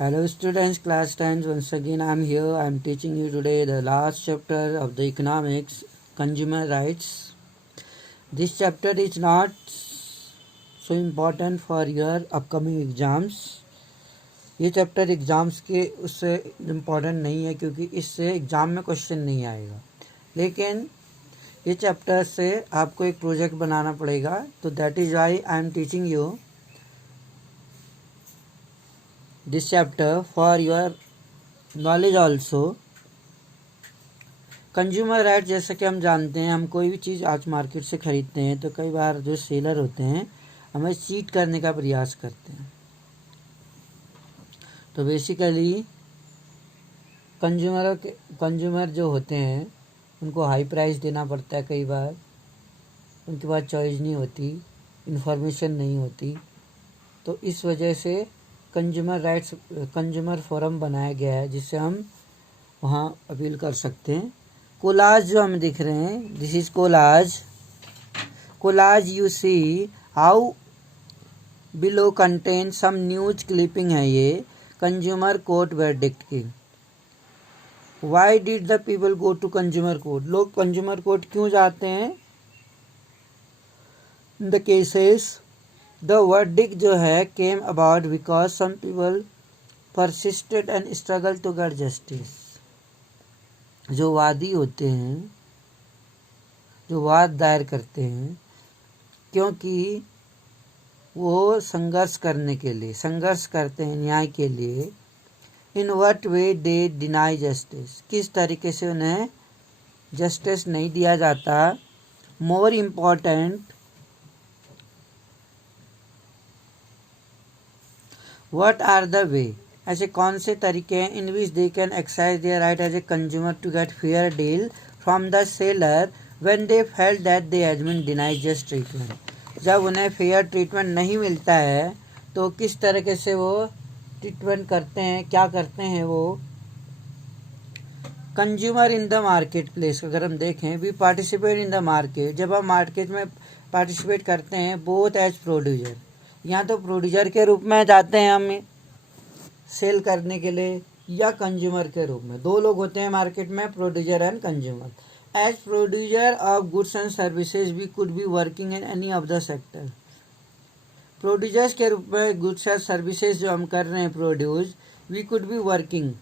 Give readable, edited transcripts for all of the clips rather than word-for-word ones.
Hello students, class 10. Once again I am here. I am teaching you today the last chapter of the economics, consumer rights. This chapter is not so important for your upcoming exams. ये chapter exams के उससे important नहीं है क्योंकि इससे exam में question नहीं आएगा, लेकिन ये चैप्टर से आपको एक प्रोजेक्ट बनाना पड़ेगा. तो that is why I am teaching you this chapter for your knowledge also. Consumer right, जैसा कि हम जानते हैं, हम कोई भी चीज़ आज मार्केट से ख़रीदते हैं तो कई बार जो सेलर होते हैं हमें चीट करने का प्रयास करते हैं. तो बेसिकली कंज्यूमर जो होते हैं उनको हाई प्राइस देना पड़ता है. कई बार उनके पास चॉइस नहीं होती, इन्फॉर्मेशन नहीं होती. तो इस वजह से कंज्यूमर फोरम बनाया गया है जिससे हम वहाँ अपील कर सकते हैं. कोलाज जो हमें दिख रहे हैं, this is collage you see how below contain some news clipping है. ये कंज्यूमर कोर्ट वर्डिक्ट की. Why did the people go to consumer court? लोग कंज्यूमर कोर्ट क्यों जाते हैं? In the cases the verdict जो है came about because some people persisted and struggle to get justice. जो वादी होते हैं, जो वाद दायर करते हैं, क्योंकि वो संघर्ष करते हैं न्याय के लिए. In what way they deny justice? किस तरीके से उन्हें जस्टिस नहीं दिया जाता. More important, what are the way? ऐसे कौन से तरीके हैं in which they can exercise their right as a consumer to get fair deal from the seller when they felt that they has been denied just treatment. जब उन्हें fair treatment नहीं मिलता है तो किस तरीके से वो ट्रीटमेंट करते हैं, क्या करते हैं वो. Consumer in the market place अगर हम देखें, we participate in the market. जब हम मार्केट में पार्टिसिपेट करते हैं, बोथ एज प्रोड्यूसर, या तो प्रोड्यूसर के रूप में जाते हैं हम सेल करने के लिए, या कंज्यूमर के रूप में. दो लोग होते हैं मार्केट में, producer and consumer. As producer of goods and services we could be working in any of the sector. Producers के रूप में गुड्स एंड सर्विसेज जो हम कर रहे हैं produce, we could be working,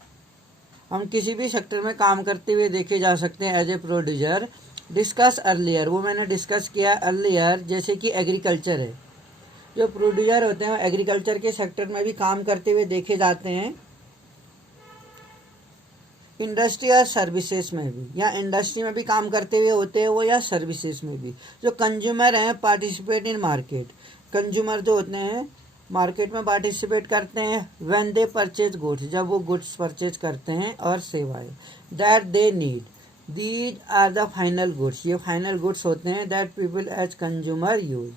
हम किसी भी सेक्टर में काम करते हुए देखे जा सकते हैं as a producer. Discuss earlier, वो मैंने डिस्कस किया अर्लियर, जैसे कि एग्रीकल्चर है. जो प्रोड्यूसर होते हैं एग्रीकल्चर के सेक्टर में भी काम करते हुए देखे जाते हैं. इंडस्ट्री और सर्विसेज में भी, या इंडस्ट्री में भी काम करते हुए होते हैं वो, या सर्विसेज में भी. जो कंज्यूमर हैं पार्टिसिपेट इन मार्केट, कंज्यूमर जो होते हैं मार्केट में पार्टिसिपेट करते हैं व्हेन दे परचेज गुड्स, जब वो गुड्स परचेज करते हैं और सेवाएं. That they need, these are the final goods, ये फाइनल गुड्स होते हैं that people as consumer use.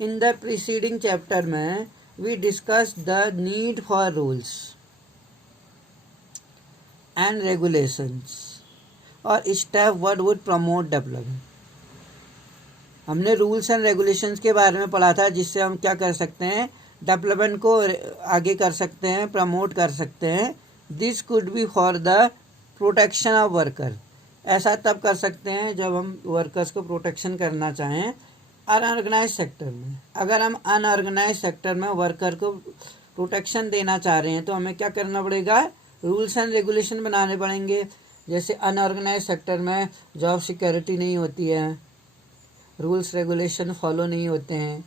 In the preceding chapter में we discuss the need for rules and regulations और step what would promote development. हमने rules and regulations के बारे में पढ़ा था जिससे हम क्या कर सकते हैं, डेवलपमेंट को आगे कर सकते हैं, प्रमोट कर सकते हैं. This could be for the protection of worker. ऐसा तब कर सकते हैं जब हम वर्कर्स को प्रोटेक्शन करना चाहें अनऑर्गेनाइज सेक्टर में. अगर हम अनऑर्गेनाइज सेक्टर में वर्कर को प्रोटेक्शन देना चाह रहे हैं तो हमें क्या करना पड़ेगा, रूल्स एंड रेगुलेशन बनाने पड़ेंगे. जैसे अनऑर्गेनाइज सेक्टर में जॉब सिक्योरिटी नहीं होती है, रूल्स रेगुलेशन फॉलो नहीं होते हैं,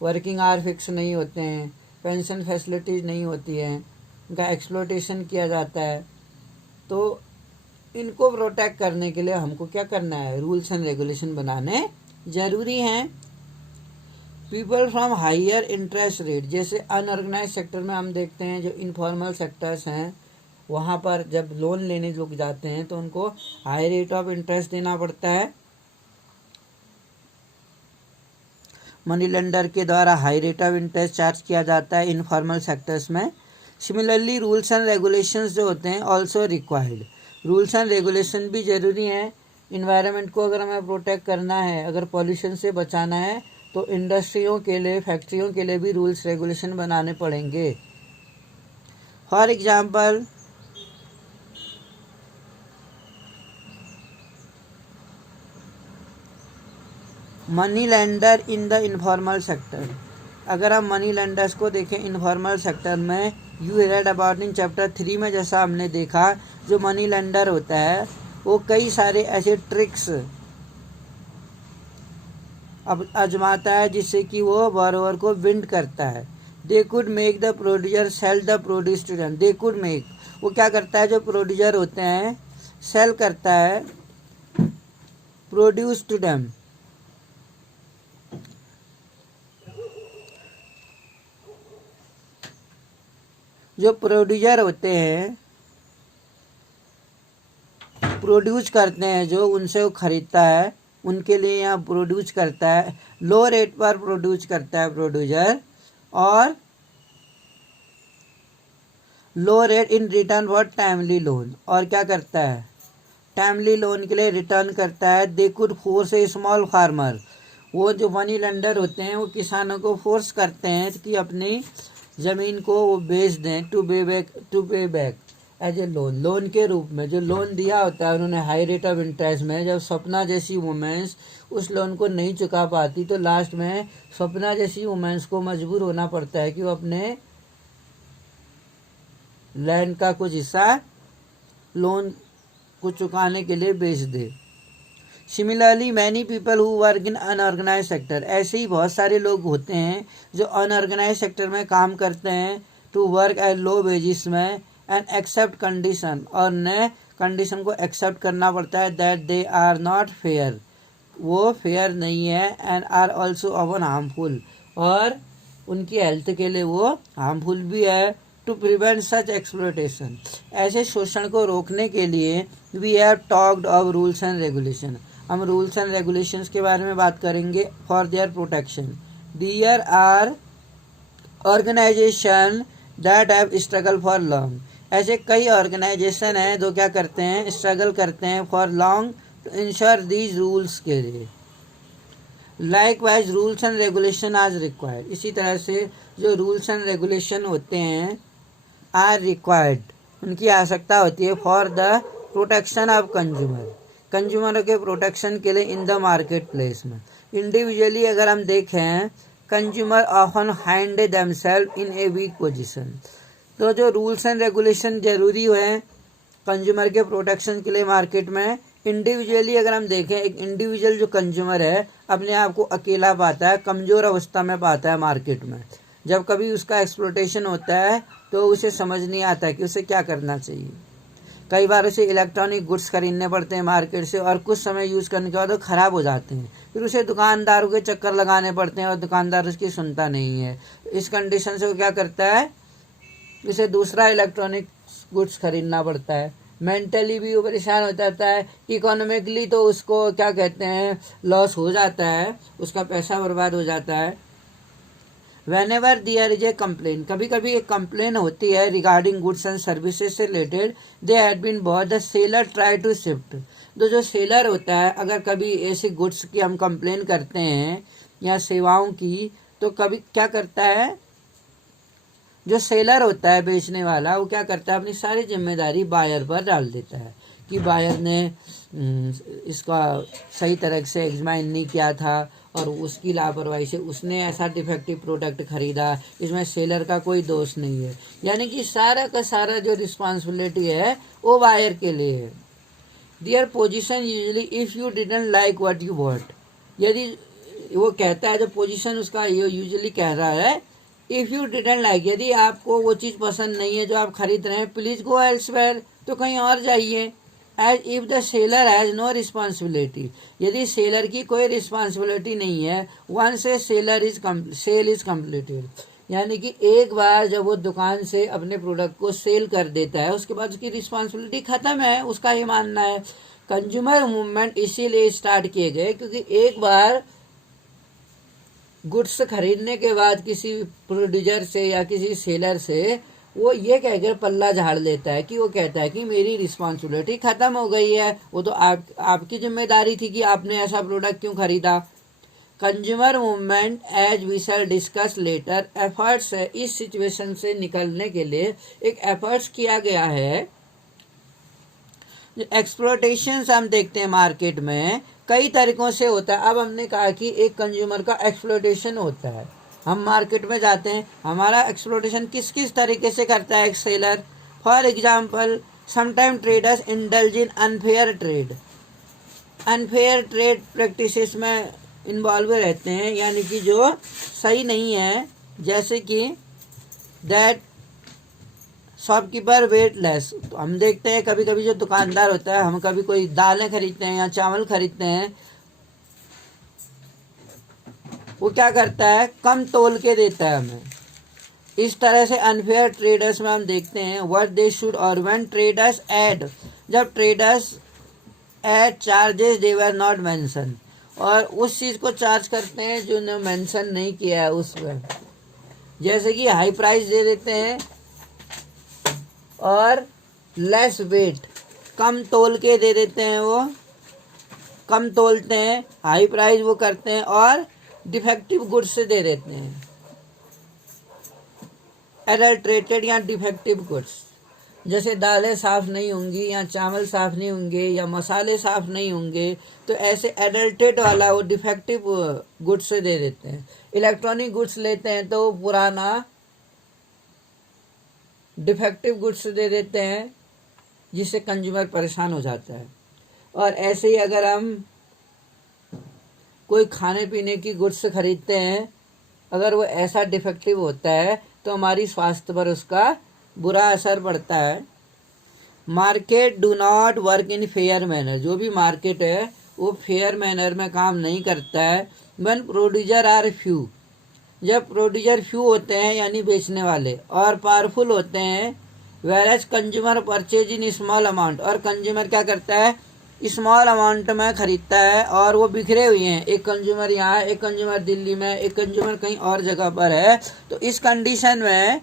वर्किंग आवर फिक्स नहीं होते हैं, पेंशन फैसिलिटीज़ नहीं होती हैं, उनका एक्सप्लॉयटेशन किया जाता है. तो इनको प्रोटेक्ट करने के लिए हमको क्या करना है, रूल्स एंड रेगुलेशन बनाने ज़रूरी हैं. People from higher interest rate, जैसे अनऑर्गेनाइज सेक्टर में हम देखते हैं जो इनफॉर्मल सेक्टर्स हैं वहाँ पर जब लोन लेने लोग जाते हैं तो उनको हाई रेट ऑफ इंटरेस्ट देना पड़ता है. मनी लेंडर के द्वारा high rate of interest charge किया जाता है इनफॉर्मल सेक्टर्स में. सिमिलरली रूल्स एंड रेगुलेशंस जो होते हैं also required. Rules and regulation भी ज़रूरी हैं. इन्वायरमेंट को अगर हमें प्रोटेक्ट करना है, अगर पॉल्यूशन से बचाना है, तो इंडस्ट्रियों के लिए, फैक्ट्रियों के लिए भी रूल्स रेगुलेशन बनाने पड़ेंगे. For example money lender in the informal sector. अगर हम मनी लेंडर्स को देखें इनफॉर्मल सेक्टर में, you read about in chapter 3 में, जैसा हमने देखा जो मनी लेंडर होता है वो कई सारे ऐसे ट्रिक्स अब आजमाता है जिससे कि वो बोरोवर को विंड करता है। They could make the producer sell the produce to them. They could make, वो क्या करता है, जो प्रोड्यूसर होते हैं सेल करता है प्रोड्यूस टू देम। जो प्रोड्यूसर होते हैं प्रोड्यूस करते हैं, जो उनसे वो खरीदता है उनके लिए यहाँ प्रोड्यूस करता है, लो रेट पर प्रोड्यूस करता है प्रोड्यूसर, और low rate in return for timely loan, और क्या करता है टाइमली लोन के लिए रिटर्न करता है। They could force A small farmer, वो जो मनी लेंडर होते हैं वो किसानों को फोर्स करते हैं कि अपनी ज़मीन को वो बेच दें टू पे बैक एज ए लोन के रूप में। जो लोन दिया होता है उन्होंने हाई रेट ऑफ इंटरेस्ट में, जब सपना जैसी वुमेंस उस लोन को नहीं चुका पाती तो लास्ट में सपना जैसी वुमेंस को मजबूर होना पड़ता है कि वो अपने लैंड का कुछ हिस्सा लोन को चुकाने के लिए बेच दे। Similarly many people who work in unorganise sector, ऐसे ही बहुत सारे लोग होते हैं जो अनऑर्गेनाइज सेक्टर में काम करते हैं to work at low wages में एंड एक्सेप्ट कंडीशन, और नए कंडीशन को एक्सेप्ट करना पड़ता है that they are not fair, वो फेयर नहीं है, एंड आर ऑल्सो ऑवन हार्मफुल, और उनकी हेल्थ के लिए वो हार्मफुल भी है। टू प्रिवेंट सच एक्सप्लॉयटेशन, ऐसे शोषण को रोकने के लिए we have talked of rules and regulation, हम रूल्स एंड रेगुलेशंस के बारे में बात करेंगे for their protection. There are organisation that have struggle for long, ऐसे कई ऑर्गेनाइजेशन हैं जो क्या करते हैं स्ट्रगल करते हैं for long to ensure these rules के लिए। लाइकवाइज रूल्स एंड रेगुलेशन आज रिक्वायर्ड, इसी तरह से जो रूल्स एंड रेगुलेशन होते हैं आर रिक्वायर्ड, उनकी आवश्यकता होती है for the protection of consumer, कंज्यूमरों के प्रोटेक्शन के लिए इन द मार्केट प्लेस में। इंडिविजुअली अगर हम देखें consumer often find themselves in a weak position, तो जो रूल्स एंड रेगुलेशन जरूरी है कंज्यूमर के प्रोटेक्शन के लिए मार्केट में, इंडिविजुअली अगर हम देखें एक इंडिविजुअल जो कंज्यूमर है अपने आप को अकेला पाता है, कमज़ोर अवस्था में पाता है मार्केट में। जब कभी उसका एक्सप्लॉयटेशन होता है तो उसे समझ नहीं आता कि उसे क्या करना चाहिए। कई बार उसे इलेक्ट्रॉनिक गुड्स खरीदने पड़ते हैं मार्केट से और कुछ समय यूज़ करने के बाद वो ख़राब हो जाते हैं, फिर उसे दुकानदारों के चक्कर लगाने पड़ते हैं और दुकानदार उसकी सुनता नहीं है। इस कंडीशन से वो क्या करता है, उसे दूसरा इलेक्ट्रॉनिक गुड्स खरीदना पड़ता है। मेंटली भी वो परेशान हो जाता है, इकोनॉमिकली तो उसको क्या कहते हैं लॉस हो जाता है, उसका पैसा बर्बाद हो जाता है। Whenever there is a complaint, कभी कभी एक कंप्लेन होती है रिगार्डिंग गुड्स एंड सर्विसेज से related, they had been bought, the seller try to shift, तो जो सेलर होता है अगर कभी ऐसी गुड्स की हम कंप्लेन करते हैं या सेवाओं की, तो कभी क्या करता है जो सेलर होता है बेचने वाला, वो क्या करता है अपनी सारी जिम्मेदारी बायर पर डाल देता है कि बायर ने इसका सही तरह से एग्जामिन नहीं किया था और उसकी लापरवाही से उसने ऐसा डिफेक्टिव प्रोडक्ट खरीदा, इसमें सेलर का कोई दोष नहीं है। यानी कि सारा का सारा जो रिस्पॉन्सिबिलिटी है वो बायर के लिए है। Their position usually if you didn't like what you bought, यदि वो कहता है जो पोजीशन उसका ये यूजुअली कह रहा है इफ़ यू डिडंट लाइक, यदि आपको वो चीज़ पसंद नहीं है जो आप खरीद रहे हैं, प्लीज़ गो एल्सवेयर, तो कहीं और जाइए। As if the seller has no responsibility, यदि सेलर की कोई रिस्पॉन्सिबिलिटी नहीं है, वन से सेल इज कम्प्लीटेड, यानी कि एक बार जब वो दुकान से अपने प्रोडक्ट को सेल कर देता है उसके बाद उसकी रिस्पॉन्सिबिलिटी ख़त्म है, उसका ये मानना है। कंज्यूमर मूवमेंट इसीलिए स्टार्ट किए गए क्योंकि एक बार गुड्स खरीदने के बाद किसी प्रोड्यूसर से या किसी सेलर से वो ये कहकर पल्ला झाड़ लेता है कि वो कहता है कि मेरी रिस्पॉन्सिबिलिटी ख़त्म हो गई है, वो तो आपकी जिम्मेदारी थी कि आपने ऐसा प्रोडक्ट क्यों खरीदा। Consumer movement as we shall discuss later efforts है इस सिचुएशन से निकलने के लिए एक एफर्ट्स किया गया है। एक्सप्लोटेशन हम देखते हैं मार्केट में कई तरीकों से होता है। अब हमने कहा कि एक कंज्यूमर का एक्सप्लोटेशन होता है, हम मार्केट में जाते हैं, हमारा एक्सप्लोटेशन किस किस तरीके से करता है एक seller. For example sometime traders indulge in unfair trade, unfair trade practices में इन्वॉल्व रहते हैं, यानी कि जो सही नहीं है, जैसे कि दैट शॉपकीपर वेट लेस। तो हम देखते हैं कभी कभी जो दुकानदार होता है, हम कभी कोई दालें खरीदते हैं या चावल खरीदते हैं, वो क्या करता है, कम तोल के देता है हमें। इस तरह से अनफेयर ट्रेडर्स में हम देखते हैं व्हाट दे शुड और व्हेन ट्रेडर्स ऐड, जब traders add charges they were not mention, और उस चीज़ को चार्ज करते हैं जो ने मेंशन नहीं किया है उसमें, जैसे कि हाई प्राइस दे देते हैं और लेस वेट, कम तोल के दे देते हैं, वो कम तोलते हैं, हाई प्राइस वो करते हैं और डिफेक्टिव गुड्स से दे देते हैं, एडल्ट्रेटेड या डिफेक्टिव गुड्स। जैसे दालें साफ़ नहीं होंगी या चावल साफ़ नहीं होंगे या मसाले साफ़ नहीं होंगे, तो ऐसे एडल्ट्रेट वाला वो डिफेक्टिव गुड्स से दे देते हैं। इलेक्ट्रॉनिक गुड्स लेते हैं तो पुराना डिफेक्टिव गुड्स दे देते हैं, जिससे कंज्यूमर परेशान हो जाता है। और ऐसे ही अगर हम कोई खाने पीने की गुड्स खरीदते हैं, अगर वो ऐसा डिफेक्टिव होता है तो हमारी स्वास्थ्य पर उसका बुरा असर पड़ता है। Market do not work in fair manner, जो भी मार्केट है वो फेयर मैनर में काम नहीं करता है। व्हेन प्रोड्यूसर आर फ्यू, जब प्रोड्यूसर फ्यू होते हैं यानी बेचने वाले, और पावरफुल होते हैं, whereas consumer purchase in small amount, और कंज्यूमर क्या करता है, स्मॉल अमाउंट में खरीदता है, और वो बिखरे हुए हैं, एक कंज्यूमर यहाँ, एक कंज्यूमर दिल्ली में, एक कंज्यूमर कहीं और जगह पर है। तो इस कंडीशन में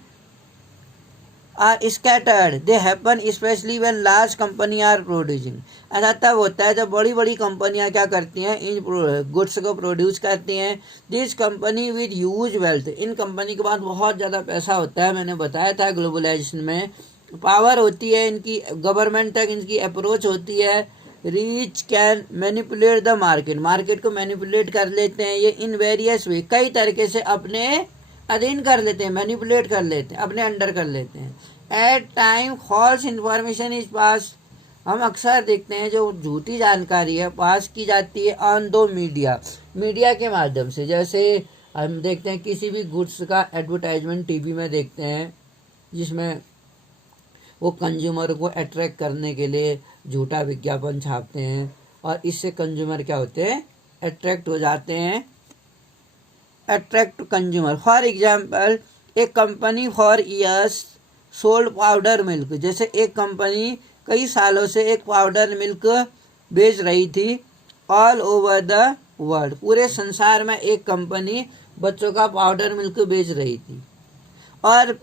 are scattered, they happen specially when large company are producing. ऐसा तब होता है जब बड़ी बड़ी कंपनियां क्या करती हैं, इन गुड्स को प्रोड्यूस करती हैं। This company with huge wealth, in company के पास बहुत ज़्यादा पैसा होता है, मैंने बताया था ग्लोबलाइजेशन में, पावर होती है इनकी, गवर्नमेंट तक इनकी अप्रोच होती है, reach can manipulate the market, market को मैनिपुलेट कर लेते हैं ये इन वेरियस वे, कई तरीके से अपने अधीन कर लेते हैं, मैनिपुलेट कर लेते हैं, अपने अंडर कर लेते हैं। At time false information is pass, हम अक्सर देखते हैं जो झूठी जानकारी है पास की जाती है ऑन दो मीडिया, मीडिया के माध्यम से। जैसे हम देखते हैं किसी भी गुड्स का एडवर्टाइजमेंट टीवी में देखते हैं, जिसमें वो कंज्यूमर को अट्रैक्ट करने के लिए झूठा विज्ञापन छापते हैं, और इससे कंज्यूमर क्या होते हैं, अट्रैक्ट हो जाते हैं, अट्रैक्ट कंज्यूमर। फॉर एग्जाम्पल एक company for years sold powder milk, जैसे एक कंपनी कई सालों से एक पाउडर मिल्क बेच रही थी ऑल ओवर द वर्ल्ड, पूरे संसार में एक कंपनी बच्चों का पाउडर मिल्क बेच रही थी। और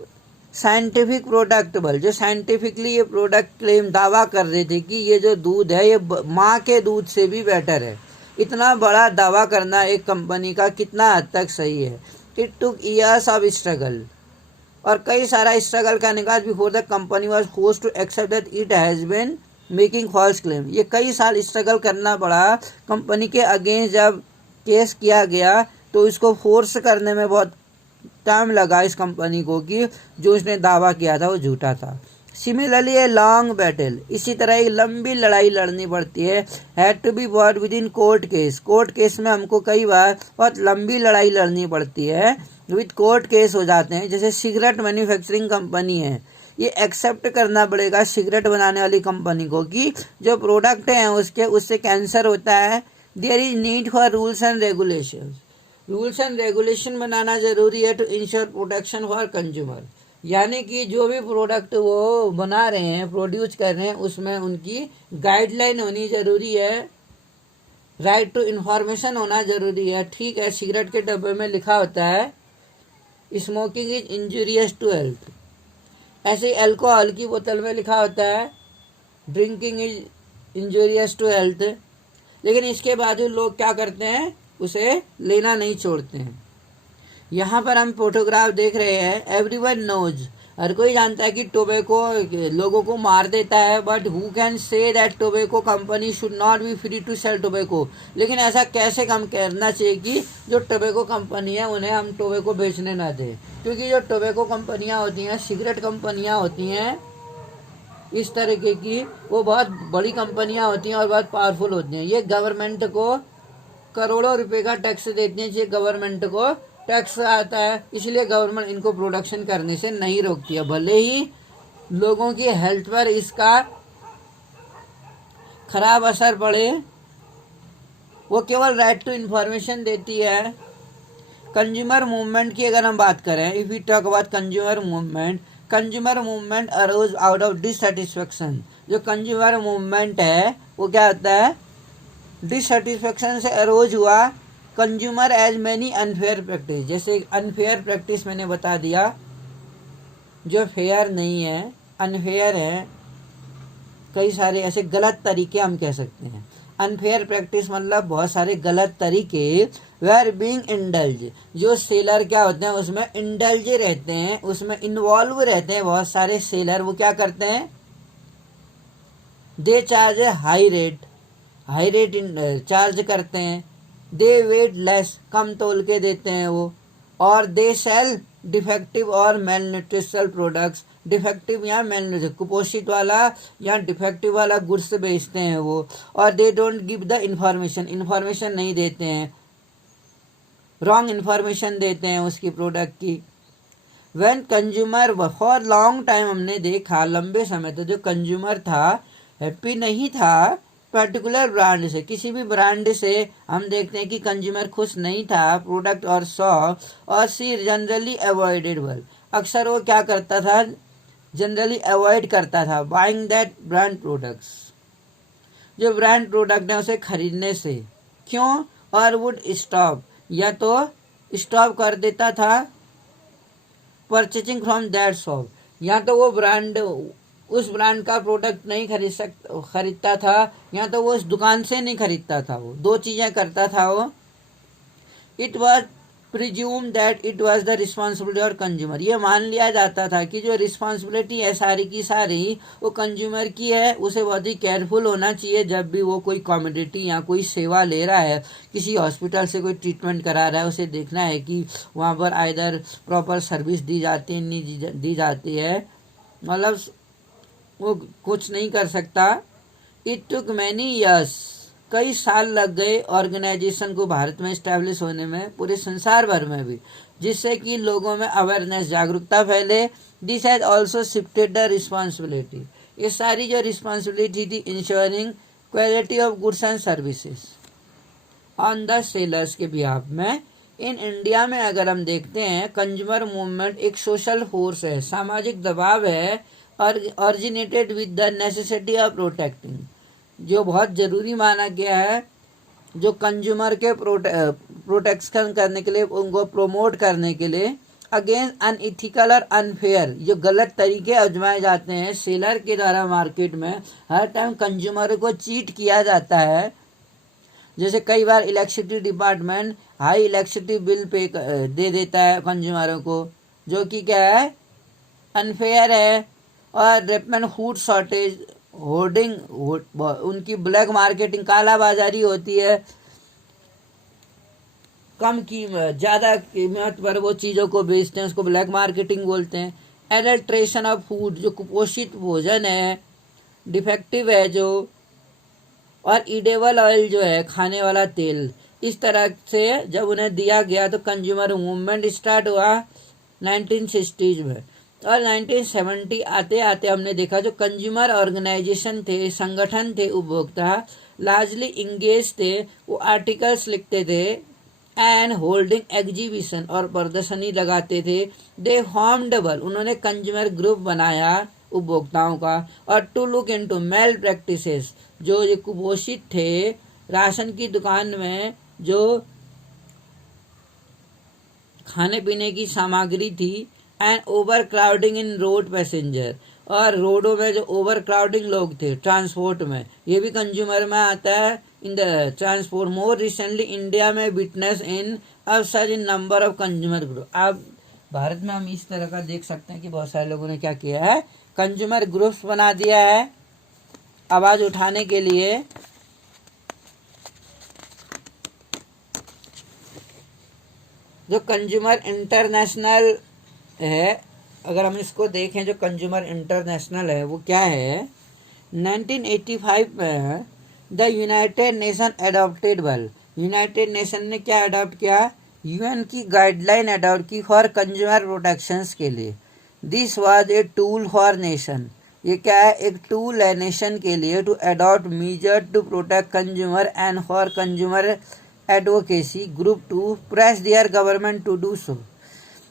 साइंटिफिक प्रोडक्टेबल, जो साइंटिफिकली ये प्रोडक्ट क्लेम दावा कर रहे थे कि ये जो दूध है ये माँ के दूध से भी बेटर है। इतना बड़ा दावा करना एक कंपनी का कितना हद तक सही है। It took years of struggle, और कई सारा स्ट्रगल करने के बाद before the company was forced to accept that it has been making false claim, ये कई साल स्ट्रगल करना पड़ा कंपनी के अगेंस्ट। जब केस किया गया तो इसको फोर्स करने में बहुत टाइम लगा इस कंपनी को कि जो इसने दावा किया था वो झूठा था। सिमिलरली ए लॉन्ग बैटल, इसी तरह एक लंबी लड़ाई लड़नी पड़ती है, had to be bought within court case, court case में हमको कई बार बहुत लंबी लड़ाई लड़नी पड़ती है, विद कोर्ट केस हो जाते हैं। जैसे सिगरेट मैन्युफैक्चरिंग कंपनी है, ये एक्सेप्ट करना पड़ेगा सिगरेट बनाने वाली कंपनी को कि जो प्रोडक्ट हैं उससे कैंसर होता है। There is need for rules and regulation, rules and regulation बनाना जरूरी है to ensure protection for consumer, यानी कि जो भी प्रोडक्ट वो बना रहे हैं, प्रोड्यूस कर रहे हैं, उसमें उनकी गाइडलाइन होनी जरूरी है, राइट टू इन्फॉर्मेशन होना जरूरी है। ठीक है, सिगरेट के डब्बे में लिखा होता है smoking is injurious to health, ऐसे ही अल्कोहल की बोतल में लिखा होता है drinking is injurious to health, लेकिन इसके बावजूद लोग क्या करते हैं, उसे लेना नहीं छोड़ते हैं। यहाँ पर हम फोटोग्राफ देख रहे हैं, एवरीवन नोज, हर कोई जानता है कि टोबैको लोगों को मार देता है, but who can say that tobacco company should not be free to sell tobacco. लेकिन ऐसा कैसे कम करना चाहिए कि जो टोबैको कंपनी है उन्हें हम टोबैको बेचने ना दें, क्योंकि जो टोबैको कंपनियां होती हैं, सिगरेट कंपनियां होती हैं इस तरीके की, वो बहुत बड़ी कंपनियां होती हैं और बहुत पावरफुल होती हैं। ये गवर्नमेंट को करोड़ों रुपए का टैक्स देती हैं, जो गवर्नमेंट को टैक्स आता है, इसलिए गवर्नमेंट इनको प्रोडक्शन करने से नहीं रोकती है। भले ही लोगों की हेल्थ पर इसका खराब असर पड़े, वो केवल राइट टू इंफॉर्मेशन देती है। कंज्यूमर मूवमेंट की अगर हम बात करें, if we talk about consumer movement arose out of dissatisfaction. जो कंज्यूमर मूवमेंट है वो क्या होता है, डिससेटिस्फैक्शन से अरोज हुआ। Consumer as many unfair practice, जैसे अनफेयर प्रैक्टिस मैंने बता दिया, जो फेयर नहीं है, अनफेयर है, कई सारे ऐसे गलत तरीके हम कह सकते हैं। अनफेयर प्रैक्टिस मतलब बहुत सारे गलत तरीके। वेर बीइंग इंडल्ज, जो सेलर क्या होते हैं उसमें इंडल्ज रहते हैं, उसमें इन्वॉल्व रहते हैं बहुत सारे सेलर। वो क्या करते हैं, they charge high rate charge करते हैं। दे वेट लेस, कम तोल के देते हैं वो। और दे सेल डिफेक्टिव और मेल न्यूट्रिशनल प्रोडक्ट्स, डिफेक्टिव या मेल कुपोषित वाला या डिफेक्टिव वाला गुड्स बेचते हैं वो। और they don't give the information नहीं देते हैं, रॉन्ग इन्फॉर्मेशन देते हैं उसकी प्रोडक्ट की। When consumer for long time, हमने देखा लंबे समय तक जो कंज्यूमर था हैप्पी नहीं था पर्टिकुलर ब्रांड से, किसी भी ब्रांड से हम देखते हैं कि कंज्यूमर खुश नहीं था प्रोडक्ट और सॉ और सी जनरली अवॉइडेबल, अक्सर वो क्या करता था, जनरली अवॉइड करता था बाइंग दैट ब्रांड प्रोडक्ट्स, जो ब्रांड प्रोडक्ट है उसे खरीदने से। क्यों, और वुड स्टॉप, या तो स्टॉप कर देता था परचेजिंग फ्रॉम दैट शॉप, या तो वो ब्रांड उस ब्रांड का प्रोडक्ट नहीं खरीदता था, या तो वो उस दुकान से नहीं खरीदता था। वो दो चीज़ें करता था वो। It was presume that it was the responsibility और कंज्यूमर, ये मान लिया जाता था कि जो रिस्पॉन्सिबिलिटी है सारी की सारी वो कंज्यूमर की है, उसे बहुत ही केयरफुल होना चाहिए जब भी वो कोई कमोडिटी या कोई सेवा ले रहा है, किसी हॉस्पिटल से कोई ट्रीटमेंट करा रहा है, उसे देखना है कि वहाँ पर आइदर प्रॉपर सर्विस दी जाती है नहीं दी जाती है, मतलब वो कुछ नहीं कर सकता। इट टुक मैनी ईयर्स, कई साल लग गए ऑर्गेनाइजेशन को भारत में इस्टेब्लिश होने में, पूरे संसार भर में भी, जिससे कि लोगों में अवेयरनेस, जागरूकता फैले। This has also shifted the responsibility, ये सारी जो रिस्पॉन्सिबिलिटी थी ensuring quality of goods and services on the sellers के बिहाफ में। इन इंडिया में अगर हम देखते हैं कंज्यूमर मूवमेंट एक सोशल फोर्स है, सामाजिक दबाव है, originated with the necessity of protecting, जो बहुत ज़रूरी माना गया है, जो कंज्यूमर के प्रोटेक्शन करने के लिए, उनको प्रोमोट करने के लिए, अगेंस्ट अनइथिकल और अनफेयर, जो गलत तरीके आजमाए जाते हैं सेलर के द्वारा मार्केट में, हर टाइम कंज्यूमर को चीट किया जाता है। जैसे कई बार electricity department high electricity bill पे दे देता है कंज्यूमरों को, जो कि क्या है, अनफेयर है। और रेपमेंट फूड शॉर्टेज, होर्डिंग, उनकी ब्लैक मार्केटिंग, कालाबाजारी होती है, कम कीमत ज़्यादा कीमत पर वो चीज़ों को बेचते हैं, उसको ब्लैक मार्केटिंग बोलते हैं। एडल्ट्रेशन ऑफ फूड, जो कुपोषित भोजन है, डिफेक्टिव है जो, और ईडेबल ऑयल जो है खाने वाला तेल, इस तरह से जब उन्हें दिया गया तो कंज्यूमर मूवमेंट स्टार्ट हुआ 1960s में। और 1970 आते आते हमने देखा जो कंज्यूमर ऑर्गेनाइजेशन थे, संगठन थे, उपभोक्ता लार्जली इंगेज थे, वो आर्टिकल्स लिखते थे एंड होल्डिंग एग्जीबिशन, और प्रदर्शनी लगाते थे। दे फॉर्मडेबल, उन्होंने कंज्यूमर ग्रुप बनाया उपभोक्ताओं का। और to look into malpractices, जो ये कुपोषित थे, राशन की दुकान में जो खाने पीने की सामग्री थी, and over crowding in road passenger, और रोडों में जो ओवर क्राउडिंग लोग थे ट्रांसपोर्ट में, ये भी कंज्यूमर में आता है। In the transport. More recently India में विटनेस इन अवसर इन नंबर ऑफ कंज्यूमर ग्रुप। अब भारत में हम इस तरह का देख सकते हैं कि बहुत सारे लोगों ने क्या किया है, कंज्यूमर ग्रुप्स बना दिया है आवाज उठाने के लिए। जो कंज्यूमर इंटरनेशनल है, अगर हम इसको देखें, जो कंज्यूमर इंटरनेशनल है वो क्या है, 1985 में the United Nation adopted well. United Nation ने क्या अडॉप्ट किया, यूएन की गाइडलाइन अडॉप्ट की फॉर कंज्यूमर प्रोटेक्शंस के लिए। This was a tool for nation. ये क्या है, एक टूल है नेशन के लिए to adopt measure to protect consumer and for consumer advocacy group to press their government to do so.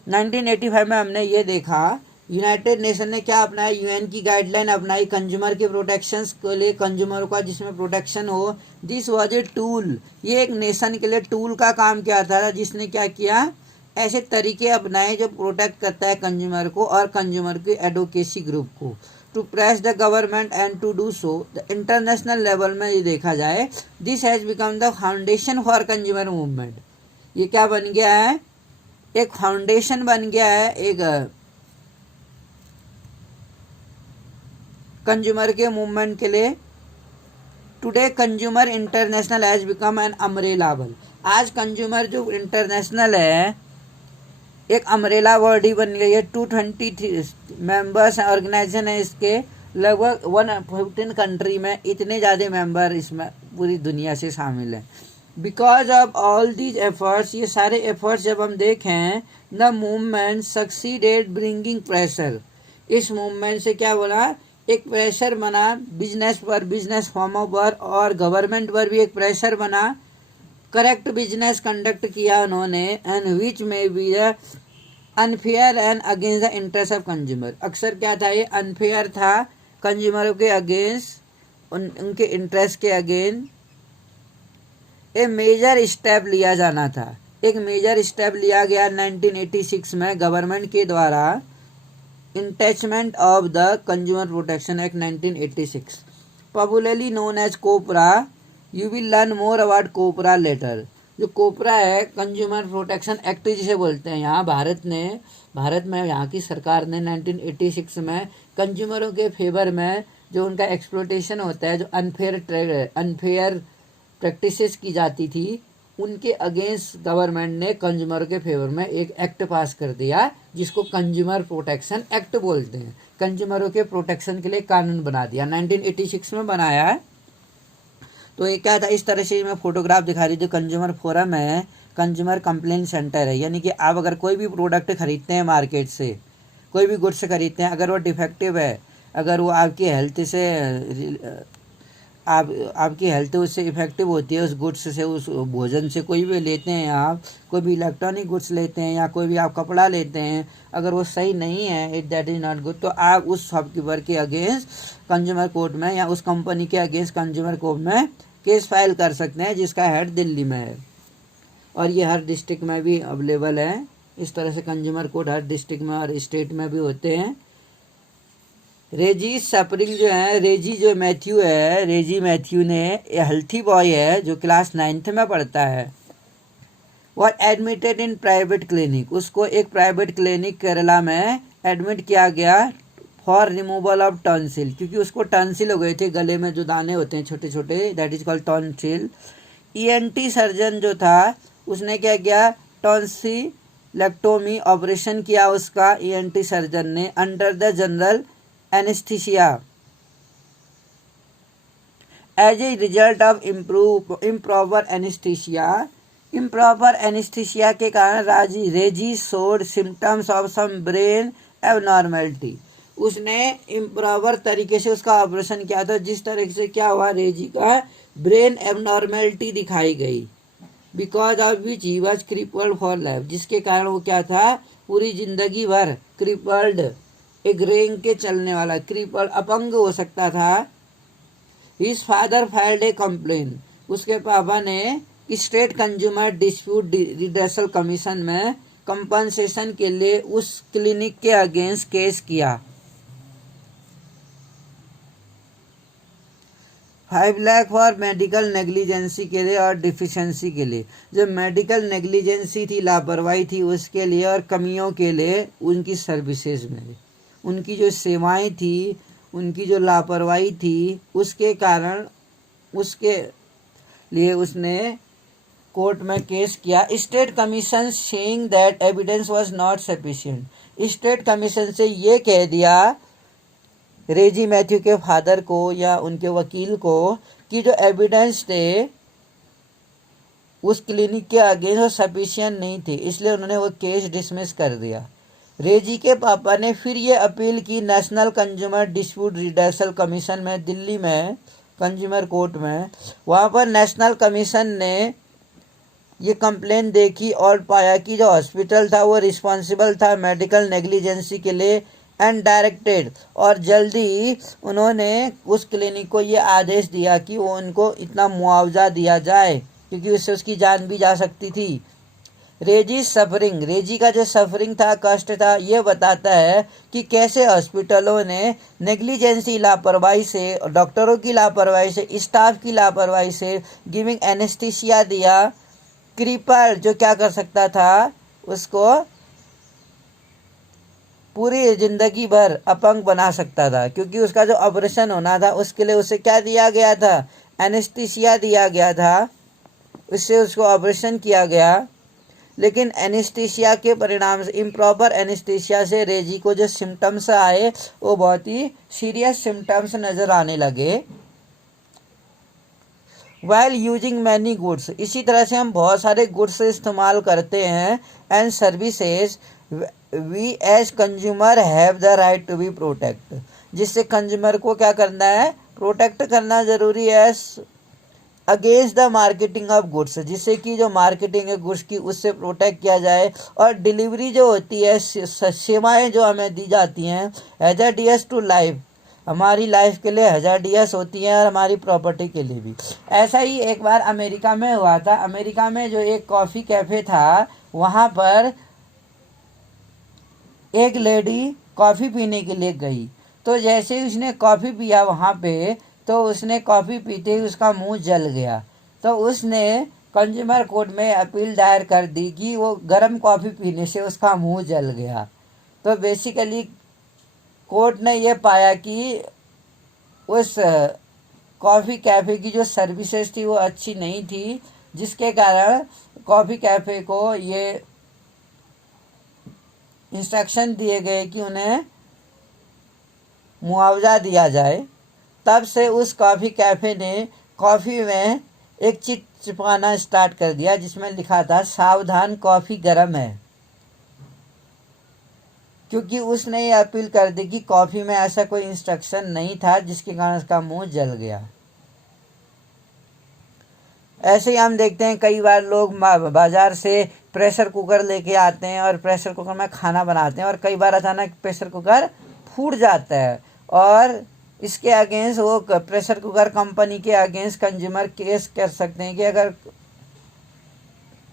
1985 में हमने ये देखा, यूनाइटेड नेशन ने क्या अपनाया, यूएन की गाइडलाइन अपनाई कंज्यूमर के प्रोटेक्शंस के लिए, कंज्यूमर का जिसमें प्रोटेक्शन हो। दिस वाज ए टूल, ये एक नेशन के लिए टूल का काम किया था, जिसने क्या किया, ऐसे तरीके अपनाए जो प्रोटेक्ट करता है कंज्यूमर को और कंज्यूमर की एडवोकेसी ग्रुप को, to press the government and to do so the international level में। ये देखा जाए, this has become the foundation for consumer movement. ये क्या बन गया है, एक फाउंडेशन बन गया है एक कंज्यूमर के मूवमेंट के लिए। Today consumer international has become an umbrella word. आज कंज्यूमर जो इंटरनेशनल है एक अम्ब्रेला वर्ड ही बन गई है। 223 मेंबर्स ऑर्गेनाइजेशन है इसके, लगभग 115 कंट्री में इतने ज़्यादा मेंबर इसमें पूरी दुनिया से शामिल हैं। Because of all these efforts, ये सारे एफर्ट्स जब हम देखें, the movement succeeded bringing pressure. इस मूवमेंट से क्या बोला, एक प्रेशर बना बिजनेस पर, बिजनेस फर्मों पर और गवर्नमेंट पर भी एक प्रेशर बना। करेक्ट बिजनेस कंडक्ट किया उन्होंने, एंड विच में B unfair and against the interest of consumer. अक्सर क्या था, ये अनफेयर था कंज्यूमरों के अगेंस्ट, उनके इंटरेस्ट के अगेंस्ट। ए मेजर स्टेप लिया जाना था, एक मेजर स्टेप लिया गया 1986 में गवर्नमेंट के द्वारा, enactment of the consumer protection act 1986, popularly known as COPRA. You will learn more about COPRA later. जो कोपरा है, कंज्यूमर प्रोटेक्शन एक्ट जिसे बोलते हैं, यहाँ भारत में यहाँ की सरकार ने 1986 में कंज्यूमरों के फेवर में जो उनका एक्सप्लोटेशन होता है, जो अनफेयर प्रैक्टिसेस की जाती थी, उनके अगेंस्ट गवर्नमेंट ने कंज्यूमर के फेवर में एक एक्ट पास कर दिया जिसको कंज्यूमर प्रोटेक्शन एक्ट बोलते हैं। कंज्यूमरों के प्रोटेक्शन के लिए कानून बना दिया, 1986 में बनाया है। तो ये क्या था, इस तरह से मैं फोटोग्राफ दिखा रही थी। कंज्यूमर फोरम है, कंज्यूमर कंप्लेंट सेंटर है, यानी कि आप अगर कोई भी प्रोडक्ट खरीदते हैं मार्केट से, कोई भी गुड्स खरीदते हैं, अगर वो डिफेक्टिव है, अगर वो आपकी हेल्थ से आपकी हेल्थ उससे इफेक्टिव होती है, उस गुड्स से, उस भोजन से, कोई भी लेते हैं आप, कोई भी इलेक्ट्रॉनिक गुड्स लेते हैं या कोई भी आप कपड़ा लेते हैं, अगर वो सही नहीं है, it that is not good, तो आप उस शॉपकीपर के अगेंस्ट कंज्यूमर कोर्ट में या उस कंपनी के अगेंस्ट कंज्यूमर कोर्ट में केस फाइल कर सकते हैं, जिसका हेड दिल्ली में है और ये हर डिस्ट्रिक्ट में भी अवेलेबल है। इस तरह से कंज्यूमर कोर्ट हर डिस्ट्रिक्ट में और स्टेट में भी होते हैं। रेजी सपरिंग जो है, रेजी मैथ्यू ने हेल्थी बॉय है जो क्लास 9th में पढ़ता है, वह एडमिटेड इन प्राइवेट क्लिनिक। उसको एक प्राइवेट क्लिनिक केरला में एडमिट किया गया फॉर रिमूवल ऑफ टॉन्सिल, क्योंकि उसको टॉन्सिल हो गए थे, गले में जो दाने होते हैं छोटे छोटे, that is called tonsil. ENT surgeon जो था उसने क्या किया, टॉन्सिलेक्टोमी ऑपरेशन किया उसका, ईएनटी सर्जन ने, under the general anaesthesia. As a result of improper anaesthesia के कारण Reji showed symptoms of some brain abnormality. उसने इम्प्रॉपर तरीके से उसका ऑपरेशन किया था, जिस तरीके से क्या हुआ, रेजी का ब्रेन एबनॉर्मेलिटी दिखाई गई, because of which he was crippled for life, जिसके कारण वो क्या था, पूरी जिंदगी भर क्रिपल्ड, एक रेंग के चलने वाला, क्रिपल, अपंग हो सकता था। हिज फादर फाइल्ड ए कंप्लेन, उसके पापा ने state consumer dispute redressal commission में कंपनसेशन के लिए उस क्लिनिक के अगेंस्ट केस किया। 5 लाख फॉर मेडिकल नेग्लिजेंसी के लिए और डिफिशेंसी के लिए। जो मेडिकल नेग्लिजेंसी थी, लापरवाही थी, उसके लिए, और कमियों के लिए उनकी सर्विसेज में, उनकी जो सेवाएं थी, उनकी जो लापरवाही थी, उसके कारण उसके लिए उसने कोर्ट में केस किया। State commission saying that evidence was not sufficient. State commission से ये कह दिया रेजी मैथ्यू के फादर को या उनके वकील को कि जो एविडेंस थे उस क्लिनिक के अगेंस्ट वो सफिशिएंट नहीं थे, इसलिए उन्होंने वो केस डिसमिस कर दिया। रेजी के पापा ने फिर ये अपील की national consumer dispute redressal commission में, दिल्ली में कंज्यूमर कोर्ट में। वहाँ पर नेशनल कमीशन ने ये कंप्लेन देखी और पाया कि जो हॉस्पिटल था वो रिस्पॉन्सिबल था मेडिकल नेग्लिजेंसी के लिए एंड डायरेक्टेड, और जल्दी उन्होंने उस क्लिनिक को ये आदेश दिया कि वो उनको इतना मुआवजा दिया जाए क्योंकि उससे उसकी जान भी जा सकती थी। रेजी सफरिंग, रेजी का जो सफरिंग था, कष्ट था, ये बताता है कि कैसे हॉस्पिटलों ने नेग्लिजेंसी, लापरवाही से, डॉक्टरों की लापरवाही से, स्टाफ की लापरवाही से गिविंग एनेस्थीसिया दिया। क्रीपर जो क्या कर सकता था, उसको पूरी जिंदगी भर अपंग बना सकता था, क्योंकि उसका जो ऑपरेशन होना था उसके लिए उसे क्या दिया गया था, एनेस्थीसिया दिया गया था, उससे उसको ऑपरेशन किया गया। लेकिन एनेस्थीसिया के परिणाम से, इम्प्रॉपर एनेस्थीसिया से रेजी को जो सिम्टम्स आए वो बहुत ही सीरियस सिम्टम्स नज़र आने लगे। वाइल यूजिंग मैनी गुड्स, इसी तरह से हम बहुत सारे गुड्स इस्तेमाल करते हैं and services, we as consumer have the right to be protect, जिससे कंज्यूमर को क्या करना है, प्रोटेक्ट करना ज़रूरी है against the marketing of goods, जिससे कि जो मार्केटिंग है गुड्स की उससे प्रोटेक्ट किया जाए। और डिलीवरी जो होती है, सेवाएं जो हमें दी जाती हैं हैज़ार्डियस टू लाइफ, हमारी लाइफ के लिए हैज़ार्डियस होती हैं और हमारी प्रॉपर्टी के लिए भी। ऐसा ही एक बार अमेरिका में हुआ था। अमेरिका में जो एक कॉफ़ी कैफ़े था, वहाँ पर एक लेडी कॉफ़ी पीने के लिए गई, तो जैसे ही उसने कॉफ़ी पिया वहाँ पे, तो उसने कॉफ़ी पीते ही उसका मुंह जल गया। तो उसने कंज्यूमर कोर्ट में अपील दायर कर दी कि वो गर्म कॉफ़ी पीने से उसका मुंह जल गया। तो बेसिकली कोर्ट ने ये पाया कि उस कॉफ़ी कैफ़े की जो सर्विसेज थी वो अच्छी नहीं थी, जिसके कारण कॉफ़ी कैफ़े को ये इंस्ट्रक्शन दिए गए कि उन्हें मुआवजा दिया जाए। तब से उस कॉफ़ी कैफ़े ने कॉफ़ी में एक चिट चिपकाना स्टार्ट कर दिया जिसमें लिखा था सावधान कॉफ़ी गर्म है, क्योंकि उसने ये अपील कर दी कि कॉफ़ी में ऐसा कोई इंस्ट्रक्शन नहीं था जिसके कारण उसका मुंह जल गया। ऐसे ही हम देखते हैं कई बार लोग बाज़ार से प्रेशर कुकर लेके आते हैं और प्रेशर कुकर में खाना बनाते हैं, और कई बार अचानक प्रेशर कुकर फूट जाता है, और इसके अगेंस्ट वो प्रेशर कुकर कंपनी के अगेंस्ट कंज्यूमर केस कर सकते हैं कि अगर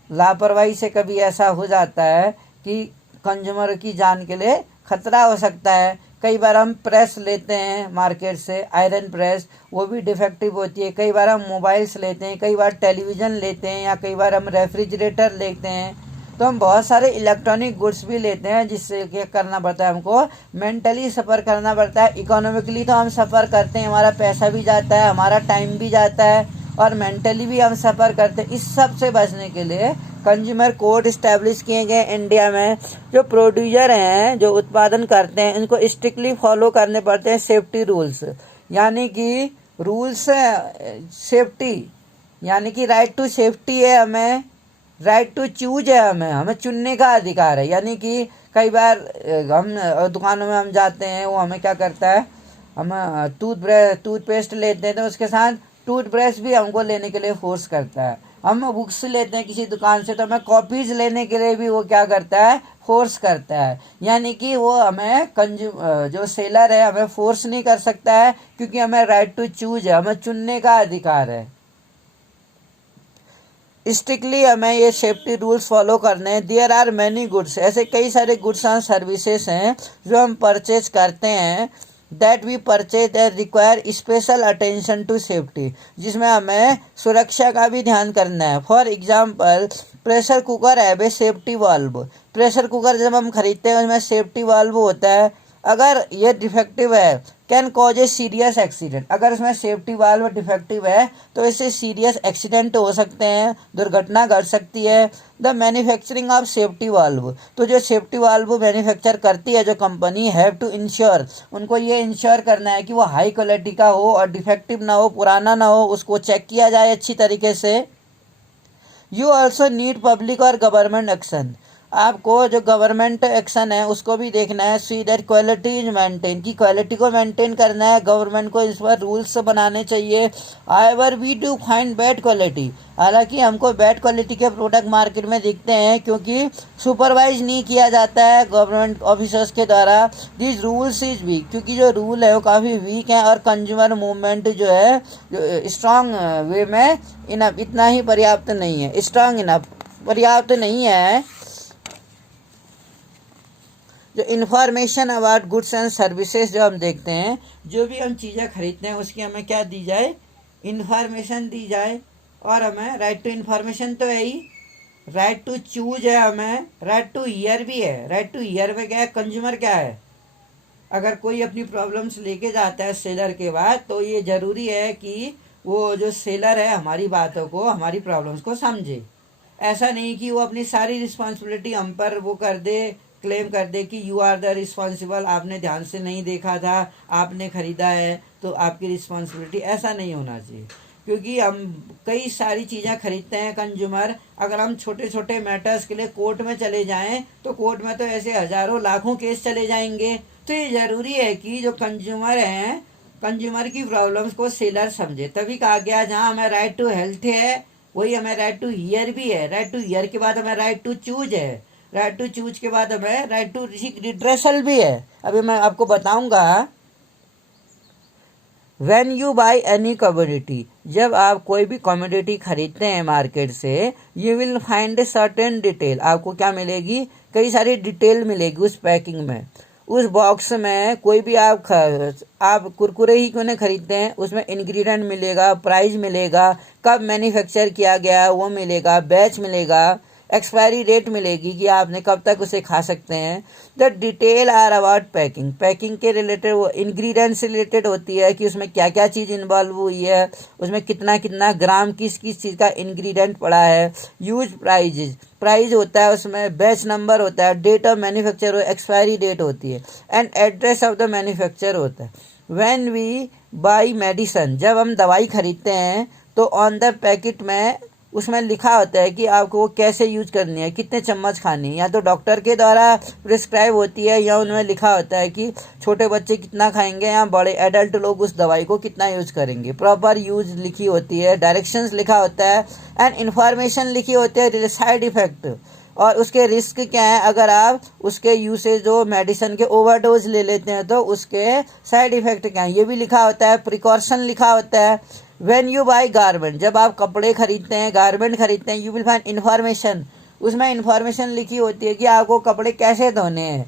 लापरवाही से कभी ऐसा हो जाता है कि कंज्यूमर की जान के लिए खतरा हो सकता है। कई बार हम प्रेस लेते हैं मार्केट से, आयरन प्रेस, वो भी डिफेक्टिव होती है। कई बार हम मोबाइल्स लेते हैं, कई बार टेलीविज़न लेते हैं, या कई बार हम रेफ्रिजरेटर लेते हैं। तो हम बहुत सारे इलेक्ट्रॉनिक गुड्स भी लेते हैं, जिससे क्या करना पड़ता है, हमको मेंटली सफ़र करना पड़ता है। इकोनॉमिकली तो हम सफ़र करते हैं, हमारा पैसा भी जाता है, हमारा टाइम भी जाता है, और मेंटली भी हम सफ़र करते हैं। इस सब से बचने के लिए कंज्यूमर कोर्ट इस्टेब्लिश किए गए इंडिया में। जो प्रोड्यूसर हैं, जो उत्पादन करते हैं, इनको स्ट्रिक्टली फॉलो करने पड़ते हैं सेफ्टी रूल्स, यानी कि रूल्स सेफ्टी, यानी कि राइट टू सेफ्टी है हमें, राइट टू चूज है हमें चुनने का अधिकार है। यानी कि कई बार हम दुकानों में हम जाते हैं, वो हमें क्या करता है, हम टूथपेस्ट लेते हैं तो उसके साथ टूथब्रश भी हमको लेने के लिए फोर्स करता है। हम बुक्स लेते हैं किसी दुकान से तो हमें कॉपीज़ लेने के लिए भी वो क्या करता है, फोर्स करता है। यानी कि वो हमें जो सेलर है हमें फोर्स नहीं कर सकता है, क्योंकि हमें राइट टू चूज है, हमें चुनने का अधिकार है। स्ट्रिक्टली हमें ये सेफ्टी रूल्स फॉलो करने हैं। देयर आर मैनी गुड्स, ऐसे कई सारे गुड्स एंड सर्विसेज हैं जो हम परचेज करते हैं that we purchase that require special attention to safety, जिसमें हमें सुरक्षा का भी ध्यान करना है। फॉर एग्जाम्पल प्रेशर कुकर है बे सेफ्टी वाल्व। प्रेशर कुकर जब हम खरीदते हैं उसमें सेफ्टी वाल्व होता है, अगर ये डिफेक्टिव है can cause a serious accident. अगर उसमें सेफ्टी वाल्व डिफेक्टिव है तो इससे सीरियस एक्सीडेंट हो सकते हैं, दुर्घटना घट सकती है। The manufacturing of safety valve, तो जो सेफ्टी वाल्व मैन्युफैक्चर करती है जो कंपनी, हैव टू इंश्योर, उनको ये इंश्योर करना है कि वो हाई क्वालिटी का हो और डिफेक्टिव ना हो, पुराना ना हो, उसको चेक किया जाए अच्छी तरीके से। यू ऑल्सो नीड पब्लिक और गवर्नमेंट एक्शन, आपको जो गवर्नमेंट एक्शन है उसको भी देखना है। See that quality is maintain, की क्वालिटी को मेंटेन करना है, गवर्नमेंट को इस पर रूल्स बनाने चाहिए। However we do find bad quality, हालांकि हमको बैड क्वालिटी के प्रोडक्ट मार्केट में दिखते हैं क्योंकि सुपरवाइज नहीं किया जाता है गवर्नमेंट ऑफिसर्स के द्वारा। दिस रूल्स इज वीक, क्योंकि जो रूल है वो काफ़ी वीक है, और कंज्यूमर मूवमेंट जो है जो स्ट्रांग वे में इनफ, इतना ही पर्याप्त नहीं है, स्ट्रांग इनफ पर्याप्त नहीं है। जो information about goods and services जो हम देखते हैं, जो भी हम चीज़ें खरीदते हैं उसकी हमें क्या दी जाए, इन्फॉर्मेशन दी जाए। और हमें राइट टू इन्फॉर्मेशन तो है ही, राइट टू चूज है, हमें राइट टू हियर भी है। राइट टू हियर में क्या है, कंज्यूमर क्या है, अगर कोई अपनी प्रॉब्लम्स लेके जाता है सेलर के बाद तो ये ज़रूरी है कि वो जो सेलर है हमारी बातों को, हमारी प्रॉब्लम्स को समझे। ऐसा नहीं कि वो अपनी सारी रिस्पॉन्सिबिलिटी हम पर वो कर दे, क्लेम कर दे कि यू आर द रिस्पॉन्सिबल, आपने ध्यान से नहीं देखा था, आपने ख़रीदा है तो आपकी रिस्पॉन्सिबिलिटी, ऐसा नहीं होना चाहिए। क्योंकि हम कई सारी चीज़ें खरीदते हैं कंज्यूमर, अगर हम छोटे छोटे मैटर्स के लिए कोर्ट में चले जाएं तो कोर्ट में तो ऐसे हज़ारों लाखों केस चले जाएंगे। तो ये ज़रूरी है कि जो कंज्यूमर हैं, कंज्यूमर की प्रॉब्लम्स को सेलर समझे। तभी कहा गया जहाँ हमें राइट टू हेल्थ है वही हमें राइट टू हियर भी है। राइट टू हियर के बाद हमें राइट टू चूज है, राइट टू चूज के बाद हमें राइट टू रिड्रेसल भी है। अभी मैं आपको बताऊंगा। When you by any commodity, जब आप कोई भी कमोडिटी खरीदते हैं मार्केट से, you will find a certain detail, आपको क्या मिलेगी, कई सारी डिटेल मिलेगी उस पैकिंग में, उस बॉक्स में। कोई भी आप कुरकुरे ही क्यों नहीं खरीदते हैं, उसमें इंग्रेडिएंट मिलेगा, प्राइस मिलेगा, कब मैन्युफैक्चर किया गया वो मिलेगा, बैच मिलेगा, एक्सपायरी डेट मिलेगी कि आपने कब तक उसे खा सकते हैं। The detail are about packing, packing के रिलेटेड वो इंग्रेडिएंट्स से रिलेटेड होती है कि उसमें क्या क्या चीज़ इन्वॉल्व हुई है, उसमें कितना कितना ग्राम किस किस चीज़ का इंग्रेडिएंट पड़ा है। यूज प्राइजेज, प्राइस होता है उसमें, बैच नंबर होता है, date of manufacture, expiry date होती है, and address of the manufacture होता है। व्हेन वी बाई मेडिसन, जब हम दवाई खरीदते हैं तो ऑन द पैकेट में उसमें लिखा होता है कि आपको वो कैसे यूज करनी है, कितने चम्मच खानी है, या तो डॉक्टर के द्वारा प्रिस्क्राइब होती है या उनमें लिखा होता है कि छोटे बच्चे कितना खाएंगे या बड़े एडल्ट लोग उस दवाई को कितना यूज करेंगे। प्रॉपर यूज लिखी होती है, डायरेक्शंस लिखा होता है, एंड इन्फॉर्मेशन लिखी होती है साइड इफेक्ट और उसके रिस्क क्या है। अगर आप उसके यूसेज जो मेडिसिन के ओवरडोज ले लेते हैं तो उसके साइड इफेक्ट क्या है ये भी लिखा होता है, प्रिकॉशन लिखा होता है। व्हेन यू बाय गारमेंट, जब आप कपड़े खरीदते हैं, गारमेंट खरीदते हैं, यू विल फाइंड इन्फॉर्मेशन, उसमें इन्फॉर्मेशन लिखी होती है कि आपको कपड़े कैसे धोने हैं,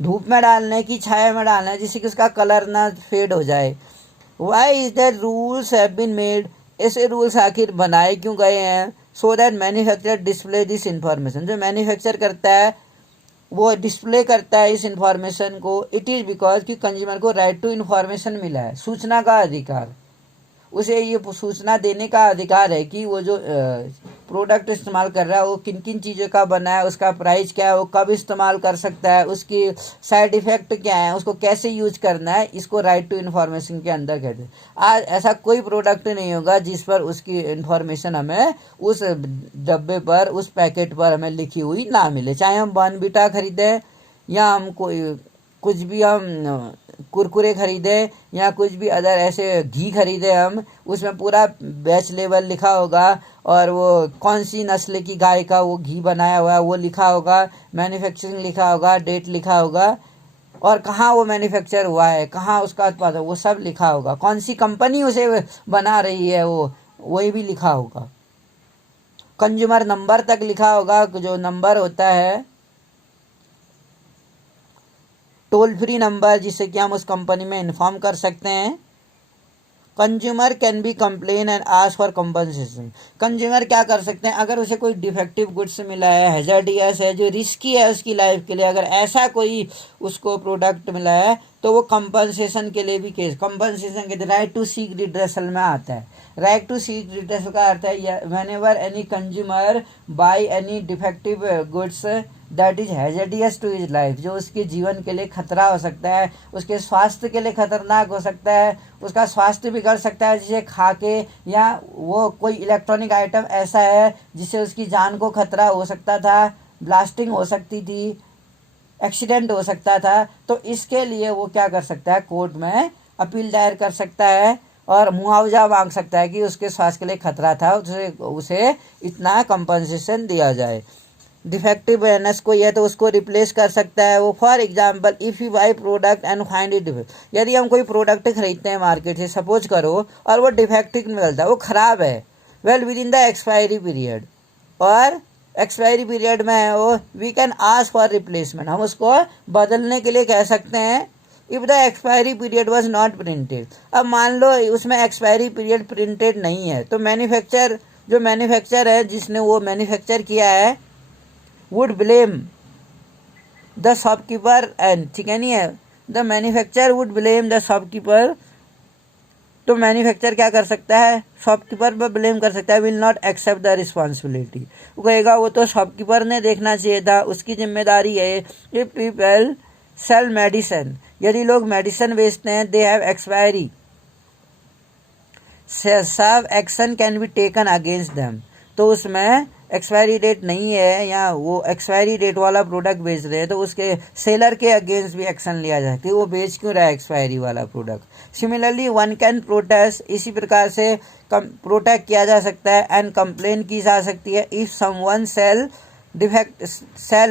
धूप में डालने की, छाया में डालना है, जिससे कि उसका कलर ना फेड हो जाए। Why is that rules have been made, ऐसे रूल्स आखिर बनाए क्यों गए हैं। So that manufacturer display this information, जो मैन्युफैक्चर करता है वो डिस्प्ले करता है इस इंफॉर्मेशन को। इट इज़ बिकॉज कि कंज्यूमर को राइट टू इन्फॉर्मेशन मिला है, सूचना का अधिकार, उसे ये सूचना देने का अधिकार है कि वो जो प्रोडक्ट इस्तेमाल कर रहा है वो किन किन चीज़ों का बना है, उसका प्राइस क्या है, वो कब इस्तेमाल कर सकता है, उसकी साइड इफ़ेक्ट क्या है, उसको कैसे यूज करना है। इसको राइट टू इन्फॉर्मेशन के अंदर कहते हैं। आज ऐसा कोई प्रोडक्ट नहीं होगा जिस पर उसकी इन्फॉर्मेशन हमें उस डब्बे पर, उस पैकेट पर हमें लिखी हुई ना मिले। चाहे हम बॉर्नविटा खरीदें या हम कोई कुछ भी हम कुरकुरे खरीदें या कुछ भी अदर ऐसे घी खरीदे हम, उसमें पूरा बैच लेवल लिखा होगा और वो कौन सी नस्ल की गाय का वो घी बनाया हुआ है वो लिखा होगा, मैन्युफैक्चरिंग लिखा होगा, डेट लिखा होगा और कहाँ वो मैन्युफैक्चर हुआ है, कहाँ उसका उत्पादन, वो सब लिखा होगा, कौन सी कंपनी उसे बना रही है वो वही भी लिखा होगा। कंज्यूमर नंबर तक लिखा होगा, जो नंबर होता है टोल फ्री नंबर जिससे कि हम उस कंपनी में इन्फॉर्म कर सकते हैं। Consumer can be complain and ask for compensation. Consumer क्या कर सकते हैं, अगर उसे कोई डिफेक्टिव गुड्स मिला है, हैजर्डियस है, जो रिस्की है उसकी लाइफ के लिए, अगर ऐसा कोई उसको प्रोडक्ट मिला है तो वो कंपनसेशन के लिए भी केस, कंपनसेशन के राइट टू सीक रिड्रेसल में आता है। राइट टू सीक रिड्रेसल का अर्थ है whenever any consumer buy any defective goods that is hazardous to his life, जो उसके जीवन के लिए खतरा हो सकता है, उसके स्वास्थ्य के लिए खतरनाक हो सकता है, उसका स्वास्थ्य बिगड़ सकता है जिसे खा के, या वो कोई इलेक्ट्रॉनिक आइटम ऐसा है जिससे उसकी जान को खतरा हो सकता था, ब्लास्टिंग हो सकती थी, एक्सीडेंट हो सकता था, तो इसके लिए वो क्या कर सकता है, कोर्ट में अपील दायर कर सकता है और मुआवजा मांग सकता है कि उसके स्वास्थ्य के लिए खतरा था, उसे इतना कंपनसेशन दिया जाए। डिफेक्टिव एनएस कोई है तो उसको रिप्लेस कर सकता है वो। For example if you by product and find it defect, यदि हम कोई प्रोडक्ट खरीदते हैं मार्केट से, सपोज करो, और वो डिफेक्टिव निकलता है, वो ख़राब है, well within the expiry period, और एक्सपायरी पीरियड में है वो, we can ask for replacement, हम उसको बदलने के लिए कह सकते हैं। If the expiry period was not printed, अब मान लो उसमें एक्सपायरी पीरियड प्रिंटेड नहीं है, तो मैन्युफैक्चर है जिसने वो मैन्युफैक्चर किया है would blame the shopkeeper, and ठीक है नहीं है, the manufacturer would blame the shopkeeper, तो मैन्युफैक्चर क्या कर सकता है, शॉपकीपर पर ब्लेम कर सकता है, will not accept the responsibility, वो कहेगा वो तो शॉपकीपर ने देखना चाहिए था, उसकी जिम्मेदारी है। इफ पीपल सेल मेडिसिन, यदि लोग मेडिसिन बेचते हैं, दे हैव एक्सपायरी, सब action can be taken against them, तो उसमें एक्सपायरी डेट नहीं है या वो एक्सपायरी डेट वाला प्रोडक्ट बेच रहे हैं तो उसके सेलर के अगेंस्ट भी एक्शन लिया जाए कि वो बेच क्यों रहा है एक्सपायरी वाला product. Similarly one can protest, इसी प्रकार से प्रोटेक्ट किया जा सकता है एंड कंप्लेन की जा सकती है if someone sell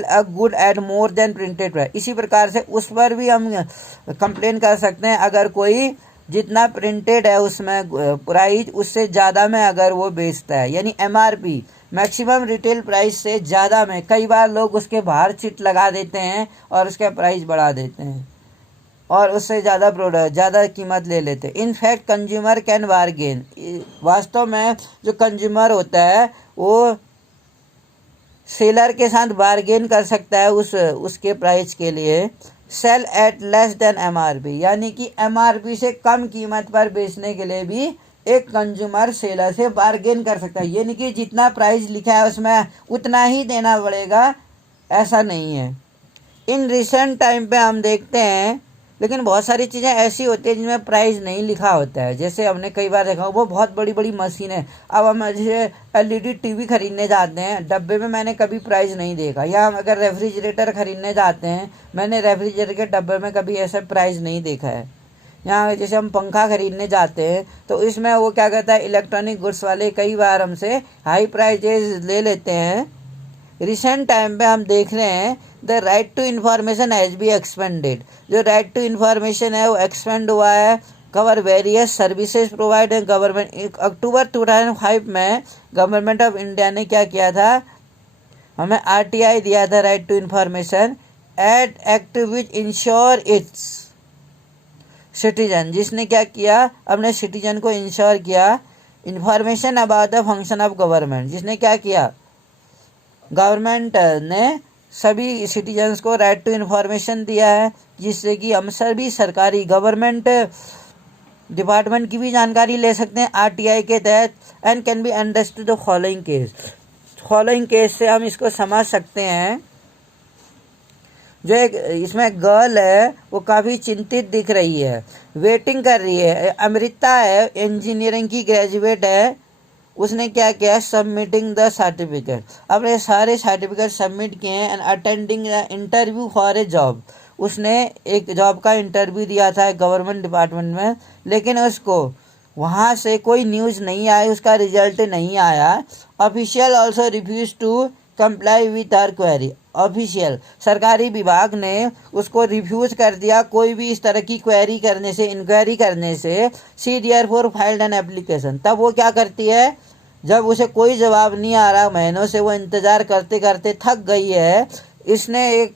a good at more than printed price, इसी प्रकार से उस पर भी हम कंप्लेन कर सकते हैं अगर कोई जितना प्रिंटेड है उसमें प्राइस उससे ज़्यादा में अगर वो बेचता है, यानी एमआरपी मैक्सिमम रिटेल प्राइस से ज़्यादा में, कई बार लोग उसके बाहर चिट लगा देते हैं और उसका प्राइस बढ़ा देते हैं और उससे ज़्यादा कीमत ले लेते हैं। इनफैक्ट कंज्यूमर कैन बार्गेन, वास्तव में जो कंज्यूमर होता है वो सेलर के साथ बार्गेन कर सकता है उसके प्राइस के लिए। Sell at less than MRP, यानी कि एमआरपी से कम कीमत पर बेचने के लिए भी एक कंज्यूमर सेलर से बार्गेन कर सकता है, यानी कि जितना प्राइस लिखा है उसमें उतना ही देना पड़ेगा, ऐसा नहीं है। इन रिसेंट टाइम पे हम देखते हैं, लेकिन बहुत सारी चीज़ें ऐसी होती है जिनमें प्राइस नहीं लिखा होता है, जैसे हमने कई बार देखा वो बहुत बड़ी बड़ी मशीन है, अब हम जैसे एलईडी टीवी खरीदने जाते हैं, डब्बे में मैंने कभी प्राइस नहीं देखा, या हम अगर रेफ्रिजरेटर खरीदने जाते हैं, मैंने रेफ्रिजरेटर के डब्बे में कभी ऐसा प्राइस नहीं देखा है। यहाँ जैसे हम पंखा खरीदने जाते हैं तो इसमें वो क्या कहता है, इलेक्ट्रॉनिक गुड्स वाले कई बार हमसे हाई प्राइजेज ले लेते हैं। रिसेंट टाइम पे हम देख रहे हैं the right to information has be expanded, जो राइट टू इन्फॉर्मेशन है वो एक्सपेंड हुआ है, कवर वेरियस सर्विसेज प्रोवाइड है गवर्नमेंट। अक्टूबर 2005 में गवर्नमेंट ऑफ इंडिया ने क्या किया था, हमें आरटीआई दिया था, right to information act which ensure its citizen, जिसने क्या किया, अपने सिटीजन को इंश्योर किया information about the function of government, जिसने क्या किया, गवर्नमेंट ने सभी सिटीजन्स को राइट टू इन्फॉर्मेशन दिया है, जिससे कि हम सभी सरकारी गवर्नमेंट डिपार्टमेंट की भी जानकारी ले सकते हैं आरटीआई के तहत। And can be understood the following case से हम इसको समझ सकते हैं। जो एक इसमें गर्ल है वो काफ़ी चिंतित दिख रही है, वेटिंग कर रही है, अमृता है, इंजीनियरिंग की ग्रेजुएट है, उसने क्या किया, सबमिटिंग द सर्टिफिकेट, अपने सारे सर्टिफिकेट सबमिट किए हैं and attending the interview for a job, उसने एक जॉब का इंटरव्यू दिया था गवर्नमेंट डिपार्टमेंट में, लेकिन उसको वहाँ से कोई न्यूज़ नहीं आई, उसका रिजल्ट नहीं आया। Official also refuse to comply with her query, official सरकारी विभाग ने उसको रिफ्यूज कर दिया कोई भी इस तरह की क्वेरी करने से, इंक्वायरी करने से। सी देयरफॉर फाइल्ड एन एप्लीकेशन, तब वो क्या करती है, जब उसे कोई जवाब नहीं आ रहा, महीनों से वो इंतज़ार करते करते थक गई है, इसने एक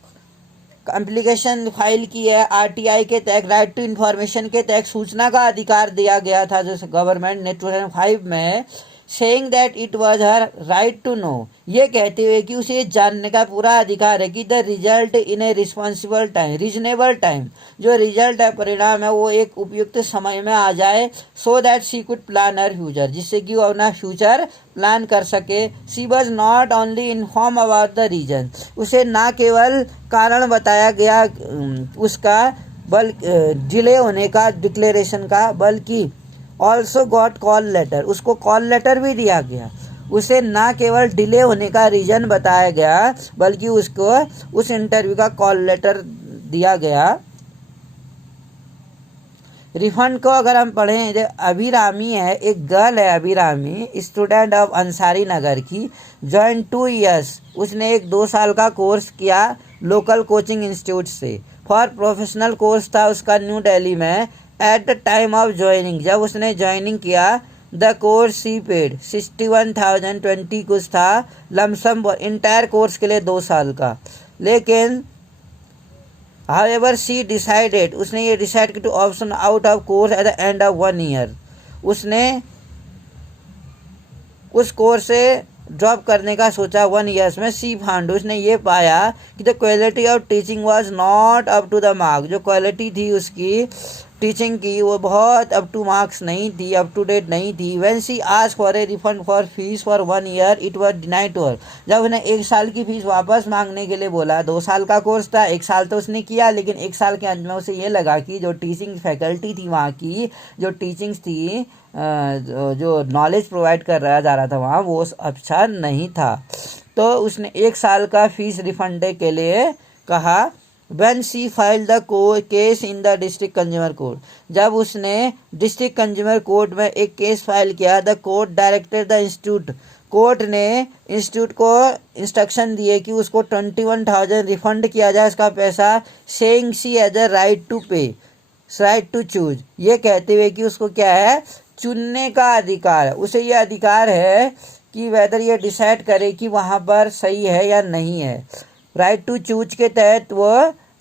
एप्लीकेशन फाइल की है आरटीआई के तहत, राइट टू इन्फॉर्मेशन के तहत सूचना का अधिकार दिया गया था जो गवर्नमेंट ने 2005 में, saying that it was her right to know, ये कहते हुए कि उसे जानने का पूरा अधिकार है कि the result in A responsible time, reasonable time, जो रिजल्ट है परिणाम है वो एक उपयुक्त समय में आ जाए, so that she could plan her future, जिससे कि वो अपना फ्यूचर प्लान कर सके। She was not only inform about the reason, उसे ना केवल कारण बताया गया उसका डिले होने का, डिक्लेरेशन का, बल्कि ऑल्सो गॉट कॉल लेटर, उसको कॉल लेटर भी दिया गया। उसे ना केवल डिले होने का रीज़न बताया गया बल्कि उसको उस इंटरव्यू का कॉल लेटर दिया गया। रिफंड को अगर हम पढ़ें, अभिरामी है, एक गर्ल है अभिरामी, स्टूडेंट ऑफ अंसारी नगर की, जॉइन 2 ईयर्स, उसने एक 2 साल का कोर्स किया लोकल कोचिंग इंस्टीट्यूट से। फॉर प्रोफेशनल कोर्स था उसका न्यू दिल्ली में। At the time of joining, जब उसने ज्वाइनिंग किया, द कोर्स सी पेड 61,020 कुछ था लमसम इंटायर कोर्स के लिए 2 साल का। लेकिन हाउएवर शी डिसाइडेड, उसने ये डिसाइड किया to option out of course at the end of 1 year, उसने उस कोर्स से ड्रॉप करने का सोचा 1 ईयर्स में। सी फाउंड, उसने ये पाया कि the quality of teaching was not up to the mark, जो क्वालिटी थी उसकी टीचिंग की वो बहुत अप टू मार्क्स नहीं थी, अप टू डेट नहीं थी। When she asked for a refund for fees for 1 year it was denied to her, जब उन्हें 1 साल की फीस वापस मांगने के लिए बोला, 2 साल का कोर्स था, 1 साल तो उसने किया, लेकिन 1 साल के अंत में उसे ये लगा कि जो टीचिंग फैकल्टी थी वहाँ की, जो टीचिंग्स थी, जो नॉलेज प्रोवाइड कर रहा जा रहा था वहाँ, वो अच्छा नहीं था। तो उसने 1 साल का फीस रिफंड के लिए कहा। When she filed the case in the district consumer court, जब उसने डिस्ट्रिक्ट कंज्यूमर कोर्ट में एक केस फाइल किया, the court directed the institute, court ने इंस्टीट्यूट को इंस्ट्रक्शन दिए कि उसको 21,000 रिफंड किया जाए उसका पैसा, saying she has a right to pay, right to choose, ये कहते हुए कि उसको क्या है, चुनने का अधिकार है, उसे ये अधिकार है कि वेदर ये डिसाइड करे कि वहाँ पर सही है या नहीं है। राइट टू चूज के तहत वो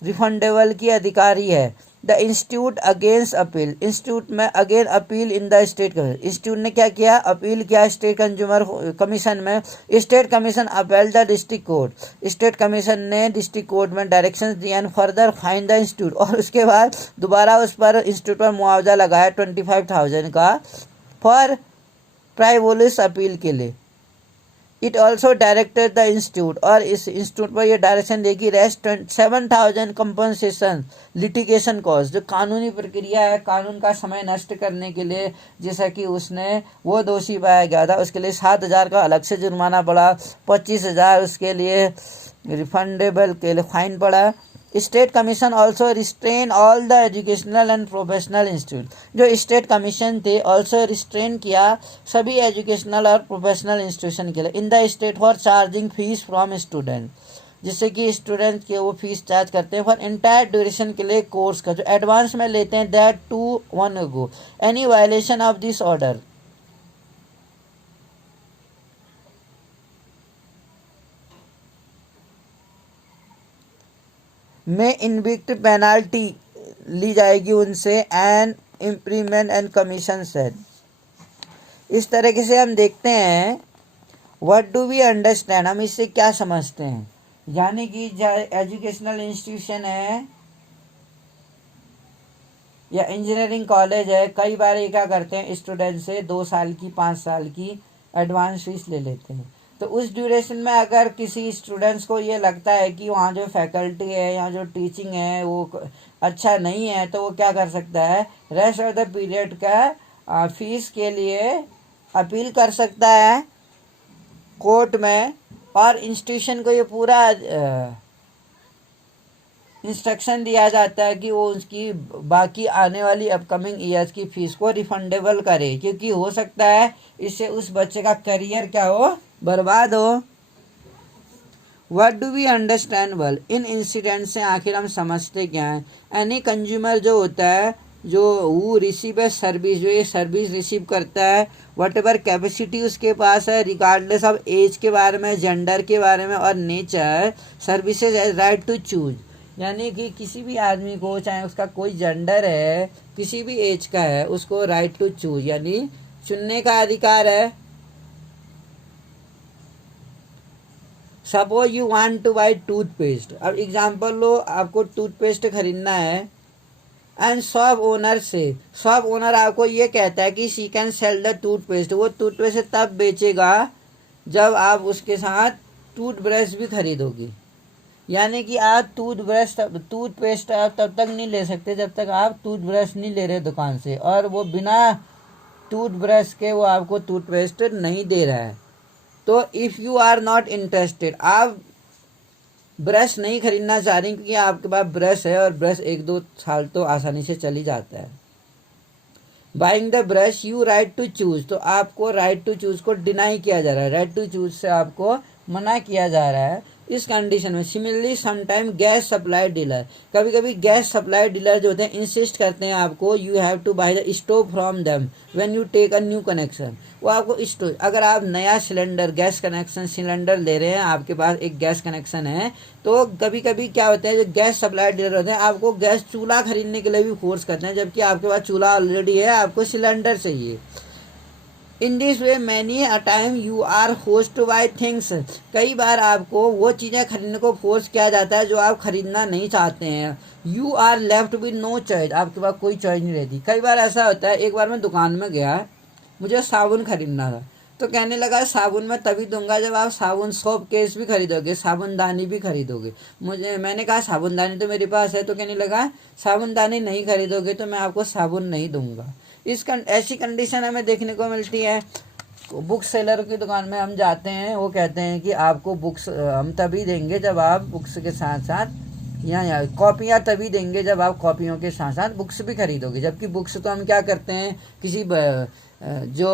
रिफंडेबल की अधिकारी है। The institute against appeal, institute में again appeal in the state commission, institute ने क्या किया, अपील किया स्टेट कंज्यूमर कमीशन में। State commission appeal the district court, state commission ने डिस्ट्रिक्ट कोर्ट में डायरेक्शंस दिए and further fine the institute, और उसके बाद दोबारा उस पर इंस्टीट्यूट पर मुआवजा लगाया 25,000 का फॉर प्राइवोलिस अपील के लिए। It also directed the institute, और इस इंस्टीट्यूट पर यह डायरेक्शन देगी रेस्ट 7,000 कंपनसेशन लिटिगेशन कॉस्ट, जो कानूनी प्रक्रिया है, कानून का समय नष्ट करने के लिए, जैसा कि उसने वो दोषी पाया गया था, उसके लिए 7,000 का अलग से जुर्माना पड़ा, 25,000 उसके लिए रिफंडेबल के लिए फाइन पड़ा। State commission also restrain all the educational and professional institute, जो स्टेट कमीशन थे ऑल्सो रिस्ट्रेन किया सभी एजुकेशनल और प्रोफेशनल इंस्टीट्यूशन के लिए in the state for charging fees from student, जिससे कि स्टूडेंट के वो फीस चार्ज करते हैं फॉर एंटायर ड्यूरेशन के लिए कोर्स का, जो एडवांस में लेते हैं, that to 1 ago any violation of this order, में इनविक्ट पेनाल्टी ली जाएगी उनसे and imprisonment and commission set. इस तरीके से हम देखते हैं व्हाट डू वी अंडरस्टैंड, हम इससे क्या समझते हैं, यानी कि एजुकेशनल इंस्टीट्यूशन है या इंजीनियरिंग कॉलेज है, कई बार ये क्या करते हैं, स्टूडेंट से 2 साल की 5 साल की एडवांस फीस ले लेते हैं। तो उस ड्यूरेशन में अगर किसी स्टूडेंट्स को ये लगता है कि वहाँ जो फैकल्टी है या जो टीचिंग है वो अच्छा नहीं है, तो वो क्या कर सकता है, रेस्ट ऑफ द पीरियड का फीस के लिए अपील कर सकता है कोर्ट में, और इंस्टीट्यूशन को ये पूरा इंस्ट्रक्शन दिया जाता है कि वो उसकी बाकी आने वाली अपकमिंग ईयर्स की फीस को रिफंडेबल करे, क्योंकि हो सकता है इससे उस बच्चे का करियर क्या हो, बर्बाद हो। What do we understand well, इन इंसिडेंट से आखिर हम समझते क्या हैं। एनी कंज्यूमर जो होता है, जो वो रिसीव है सर्विस, जो ये सर्विस रिसीव करता है, वट एवर कैपेसिटी उसके पास है, रिगार्डलेस ऑफ एज के बारे में, जेंडर के बारे में और nature, services as right to choose, यानी कि किसी भी आदमी को, चाहे उसका कोई जेंडर है, किसी भी एज का है, उसको राइट टू चूज यानी चुनने का अधिकार है। Suppose you want two by toothpaste, अब एग्जांपल लो, आपको टूथपेस्ट खरीदना है एंड शॉप ओनर आपको ये कहता है कि she can sell the toothpaste, वो टूथपेस्ट तब बेचेगा जब आप उसके साथ टूथब्रश भी खरीदोगी। यानी कि आप टूथपेस्ट आप तब तक नहीं ले सकते जब तक आप टूथब्रश नहीं ले रहे दुकान से, और वो बिना टूथब्रश के वो आपको टूथपेस्ट नहीं दे रहा है। तो if you are not interested, आप ब्रश नहीं खरीदना चाह रही क्योंकि आपके पास ब्रश है और ब्रश 1-2 साल तो आसानी से चली जाता है। Buying the brush you right to choose, तो आपको राइट टू चूज को डिनाई किया जा रहा है, राइट टू चूज से आपको मना किया जा रहा है इस कंडीशन में। Similarly sometime gas supply dealer, कभी कभी गैस सप्लाई डीलर जो होते हैं इंसिस्ट करते हैं आपको you have to buy the stove from them when you take a new connection. वो आपको स्टोव, अगर आप नया सिलेंडर गैस कनेक्शन सिलेंडर ले रहे हैं, आपके पास एक गैस कनेक्शन है, तो कभी कभी क्या होता है जो गैस सप्लाई डीलर होते हैं आपको गैस चूल्हा खरीदने के लिए भी फोर्स करते हैं, जबकि आपके पास चूल्हा ऑलरेडी है, आपको सिलेंडर चाहिए। In this way many a time you are forced to buy things, कई बार आपको वो चीज़ें खरीदने को फोर्स किया जाता है जो आप खरीदना नहीं चाहते हैं। You are left with no choice, आपके पास कोई चॉइस नहीं रहती। कई बार ऐसा होता है, एक बार मैं दुकान में गया, मुझे साबुन खरीदना था, तो कहने लगा साबुन मैं तभी दूंगा जब आप साबुन सोप केस भी खरीदोगे, साबुनदानी भी खरीदोगे। मैंने कहा साबुनदानी तो मेरे पास है, तो कहने लगा साबुनदानी नहीं खरीदोगे तो मैं आपको साबुन नहीं दूंगा। ऐसी कंडीशन हमें देखने को मिलती है। बुक सेलर की दुकान में हम जाते हैं, वो कहते हैं कि आपको बुक्स हम तभी देंगे जब आप बुक्स के साथ साथ या कॉपियाँ तभी देंगे जब आप कॉपियों के साथ साथ बुक्स भी खरीदोगे। जबकि बुक्स तो हम क्या करते हैं, किसी जो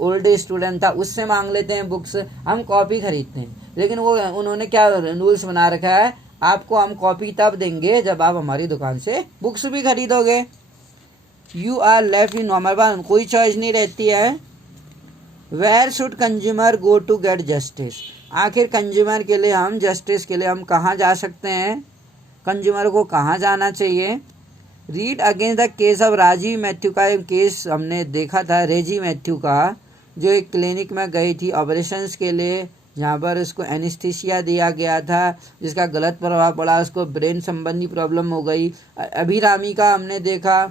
ओल्ड स्टूडेंट था उससे मांग लेते हैं बुक्स, हम कॉपी खरीदते हैं। लेकिन वो उन्होंने क्या रूल्स बना रखा है, आपको हम कॉपी तब देंगे जब आप हमारी दुकान से बुक्स भी खरीदोगे। You are left in normal one, कोई चॉइस नहीं रहती है। Where should consumer go to get justice, आखिर कंज्यूमर के लिए हम जस्टिस के लिए हम कहाँ जा सकते हैं, कंज्यूमर को कहाँ जाना चाहिए। Read against the case of Rajiv Mathew का एक केस हमने देखा था, रेजी मैथ्यू का, जो एक क्लिनिक में गई थी ऑपरेशंस के लिए, जहाँ पर उसको एनेस्थीसिया दिया गया था जिसका गलत प्रभाव पड़ा, उसको ब्रेन संबंधी प्रॉब्लम हो गई। अभिरामी का हमने देखा।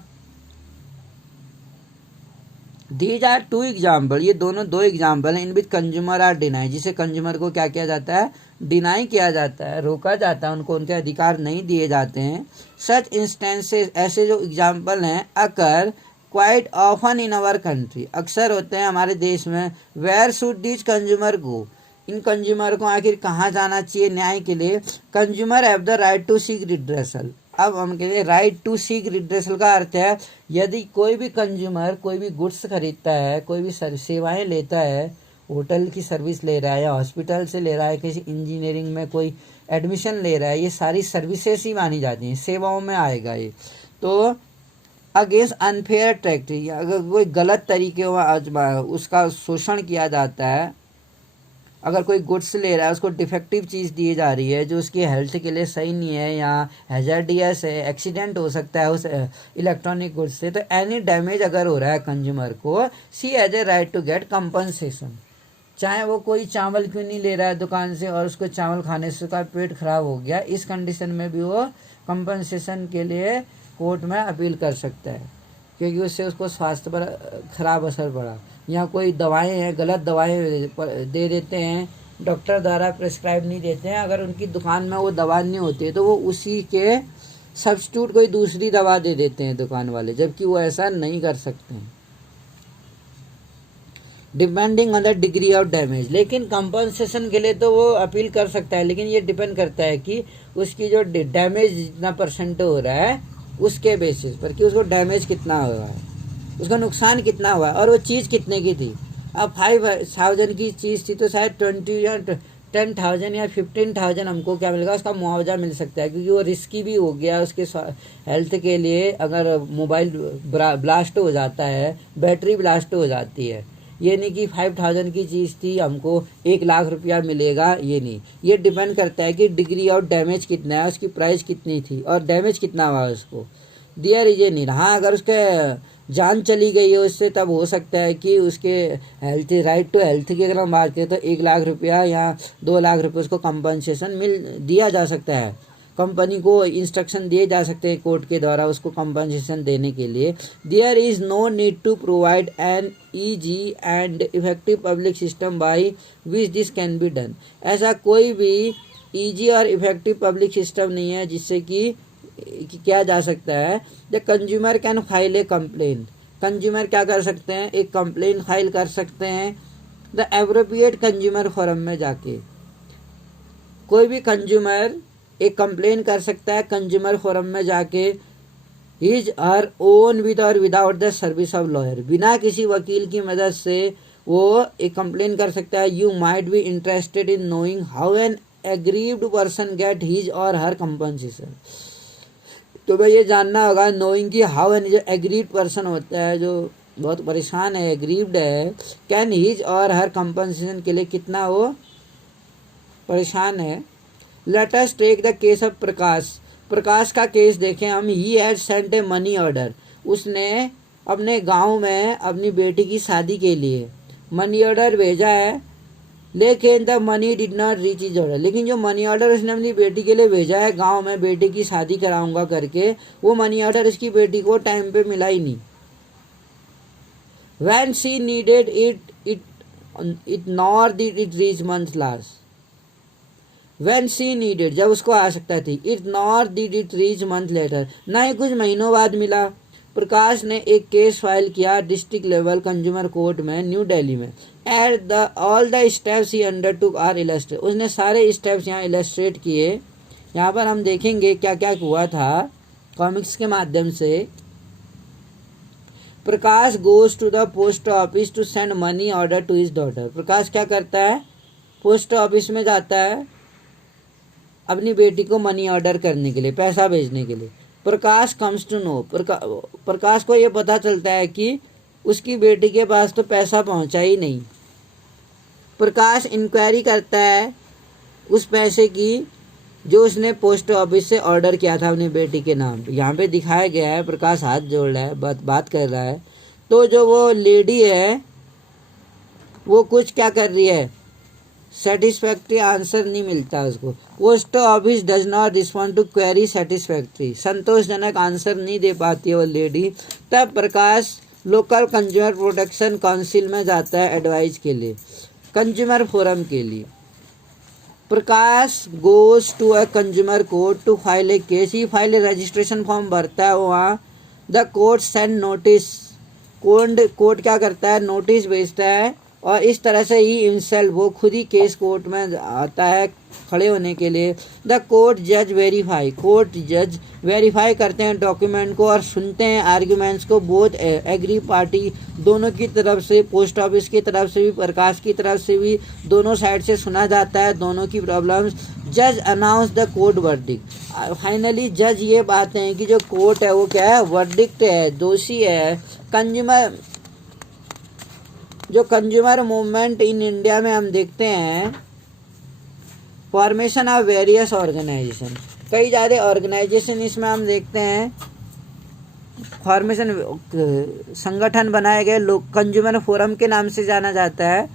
दीज आर 2 एग्जाम्पल, ये दोनों 2 एग्जाम्पल हैं in which consumer are deny, जिसे कंज्यूमर को क्या किया जाता है, डिनाई किया जाता है, रोका जाता है, उनको उनके अधिकार नहीं दिए जाते हैं। सच इंस्टेंसेस, ऐसे जो एग्जाम्पल हैं, occur quite often in our country, अक्सर होते हैं हमारे देश में। Where should this consumer go, इन कंज्यूमर को आखिर कहाँ जाना चाहिए न्याय के लिए। Consumer have the right to seek redressal, अब हम कहेंगे राइट टू सीक रिड्रेसल का अर्थ है यदि कोई भी कंज्यूमर कोई भी गुड्स खरीदता है, कोई भी सेवाएं लेता है, होटल की सर्विस ले रहा है या हॉस्पिटल से ले रहा है, किसी इंजीनियरिंग में कोई एडमिशन ले रहा है, ये सारी सर्विसेज ही मानी जाती हैं, सेवाओं में आएगा ये। तो अगेंस्ट अनफेयर ट्रैक्टिंग, अगर कोई गलत तरीके उसका शोषण किया जाता है, अगर कोई गुड्स ले रहा है उसको डिफेक्टिव चीज़ दी जा रही है जो उसकी हेल्थ के लिए सही नहीं है या हैजर्डियस है, एक्सीडेंट हो सकता है उस इलेक्ट्रॉनिक गुड्स से, तो एनी डैमेज अगर हो रहा है कंज्यूमर को, she has a right to get compensation. चाहे वो कोई चावल क्यों नहीं ले रहा है दुकान से और उसको चावल खाने से उसका पेट खराब हो गया, इस कंडीशन में भी वो कंपनसेशन के लिए कोर्ट में अपील कर सकता है क्योंकि उससे उसको स्वास्थ्य पर खराब असर पड़ा। या कोई दवाएं हैं, गलत दवाएं दे देते हैं, डॉक्टर द्वारा प्रिस्क्राइब नहीं देते हैं, अगर उनकी दुकान में वो दवा नहीं होती है तो वो उसी के सब्स्टिट्यूट कोई दूसरी दवा दे देते हैं दुकान वाले, जबकि वो ऐसा नहीं कर सकते हैं। Depending on the degree of damage, लेकिन कंपनसेशन के लिए तो वो अपील कर सकता है, लेकिन ये डिपेंड करता है कि उसकी जो डैमेज जितना परसेंट हो रहा है उसके बेसिस पर, कि उसको डैमेज कितना हुआ है, उसका नुकसान कितना हुआ है और वो चीज़ कितने की थी। अब 5,000 की चीज़ थी तो शायद 20 या 10,000 या 15,000 हमको क्या मिलेगा, उसका मुआवजा मिल सकता है क्योंकि वो रिस्की भी हो गया उसके हेल्थ के लिए। अगर मोबाइल ब्लास्ट हो जाता है, बैटरी ब्लास्ट हो जाती है ये नहीं कि 5000 की चीज़ थी हमको 1 लाख रुपया मिलेगा, ये नहीं। ये डिपेंड करता है कि डिग्री ऑफ डैमेज कितना है, उसकी प्राइस कितनी थी और डैमेज कितना हुआ उसको, दियर इज ए नीड। हाँ, अगर उसके जान चली गई है उससे, तब हो सकता है कि उसके हेल्थ, राइट टू हेल्थ की अगर हम बात करें तो 1 लाख रुपया या 2 लाख रुपये उसको कंपनसेशन दिया जा सकता है। कंपनी को इंस्ट्रक्शन दिए जा सकते हैं कोर्ट के द्वारा उसको कंपनसेशन देने के लिए। There is no need to provide an easy and effective public system by which this can be done. ऐसा कोई भी ईजी और इफेक्टिव पब्लिक सिस्टम नहीं है जिससे कि किया जा सकता है। The consumer can file A complain. Consumer क्या कर सकते हैं, एक कंप्लेन फाइल कर सकते हैं द एप्रोप्रिएट कंज्यूमर फोरम में जाके। कोई भी कंज्यूमर एक कंप्लेन कर सकता है कंज्यूमर फोरम में जाके, हिज हर ओन विद और without the service of lawyer. बिना किसी वकील की मदद से वो एक कंप्लेन कर सकता है। You might be interested in knowing how an aggrieved person get his और हर कंपनसेशन। तो भाई ये जानना होगा नोइंग कि हाउ एन, जो एग्रीव्ड पर्सन होता है जो बहुत परेशान है, एग्रीव्ड है, कैन हिज और हर कंपनसेशन के लिए कितना वो परेशान है। Let us take the case of Prakash. Prakash का केस देखें हम। He had sent a money order. उसने अपने गांव में अपनी बेटी की शादी के लिए मनी ऑर्डर भेजा है, लेकिन the money did not reach his order. लेकिन जो मनी ऑर्डर उसने अपनी बेटी के लिए भेजा है गांव में बेटी की शादी कराऊंगा करके, वो मनी ऑर्डर उसकी बेटी को टाइम पे मिला ही नहीं। When she needed it nor did it reach month last. When she needed, जब उसको आवश्यकता थी, it nor did it reach month later, ना ही कुछ महीनों बाद मिला। प्रकाश ने एक केस फाइल किया डिस्ट्रिक्ट लेवल कंज्यूमर कोर्ट में न्यू दिल्ली में। At the all the steps ही अंडरटुक आर इलस्ट्रेट। उसने सारे स्टेप्स यहाँ इलस्ट्रेट किए। यहाँ पर हम देखेंगे क्या क्या हुआ था कॉमिक्स के माध्यम से। Prakash goes to the post office to send money order to his daughter. Prakash क्या करता है, पोस्ट ऑफिस में जाता है अपनी बेटी को मनी ऑर्डर करने के लिए, पैसा भेजने के लिए। प्रकाश कम्स टू नो, प्रकाश को ये पता चलता है कि उसकी बेटी के पास तो पैसा पहुंचा ही नहीं। प्रकाश इंक्वायरी करता है उस पैसे की जो उसने पोस्ट ऑफिस से ऑर्डर किया था अपनी बेटी के नाम पे। यहाँ पे दिखाया गया है प्रकाश हाथ जोड़ रहा है, बात कर रहा है। तो जो वो लेडी है वो कुछ क्या कर रही है, सेटिस्फैक्ट्री आंसर नहीं मिलता उसको। Post office does not respond to query satisfactory, संतोषजनक आंसर नहीं दे पाती है वो लेडी। तब Prakash local consumer protection council में जाता है एडवाइस के लिए, कंज्यूमर फोरम के लिए। Prakash goes to a consumer court to file a case. He file registration form भरता है वहाँ। The court send notice, court क्या करता है, नोटिस भेजता है और इस तरह से ही हिमसेल्फ वो खुद ही केस कोर्ट में आता है खड़े होने के लिए। द कोर्ट जज वेरीफाई, कोर्ट जज वेरीफाई करते हैं डॉक्यूमेंट को और सुनते हैं आर्ग्यूमेंट्स को। बोथ एग्री पार्टी, दोनों की तरफ से, पोस्ट ऑफिस की तरफ से भी प्रकाश की तरफ से भी, दोनों साइड से सुना जाता है दोनों की प्रॉब्लम्स। जज announce the court verdict. Finally जज ये बात है कि जो कोर्ट है वो क्या है, वर्डिक्ट है, दोषी है। कंज्यूमर, जो कंज्यूमर मूवमेंट इन इंडिया में हम देखते हैं, फॉर्मेशन ऑफ वेरियस ऑर्गेनाइजेशन, कई सारे ऑर्गेनाइजेशन इसमें हम देखते हैं फॉर्मेशन, संगठन बनाए गए। लोग कंज्यूमर फोरम के नाम से जाना जाता है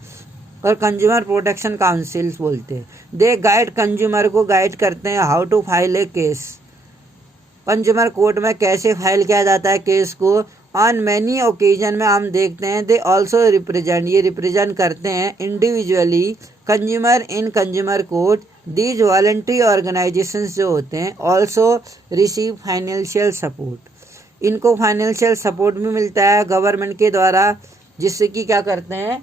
और कंज्यूमर प्रोटेक्शन काउंसिल बोलते हैं। दे गाइड, कंज्यूमर को गाइड करते हैं how to file a case, consumer court में कैसे फाइल किया जाता है केस को। ऑन मैनी ओकेजन में हम देखते हैं दे ऑल्सो रिप्रेजेंट, ये रिप्रेजेंट करते हैं individually consumer in consumer court. These voluntary organisations जो होते हैं ऑल्सो रिसीव फाइनेंशियल सपोर्ट, इनको फाइनेंशियल सपोर्ट भी मिलता है गवर्नमेंट के द्वारा, जिससे कि क्या करते हैं,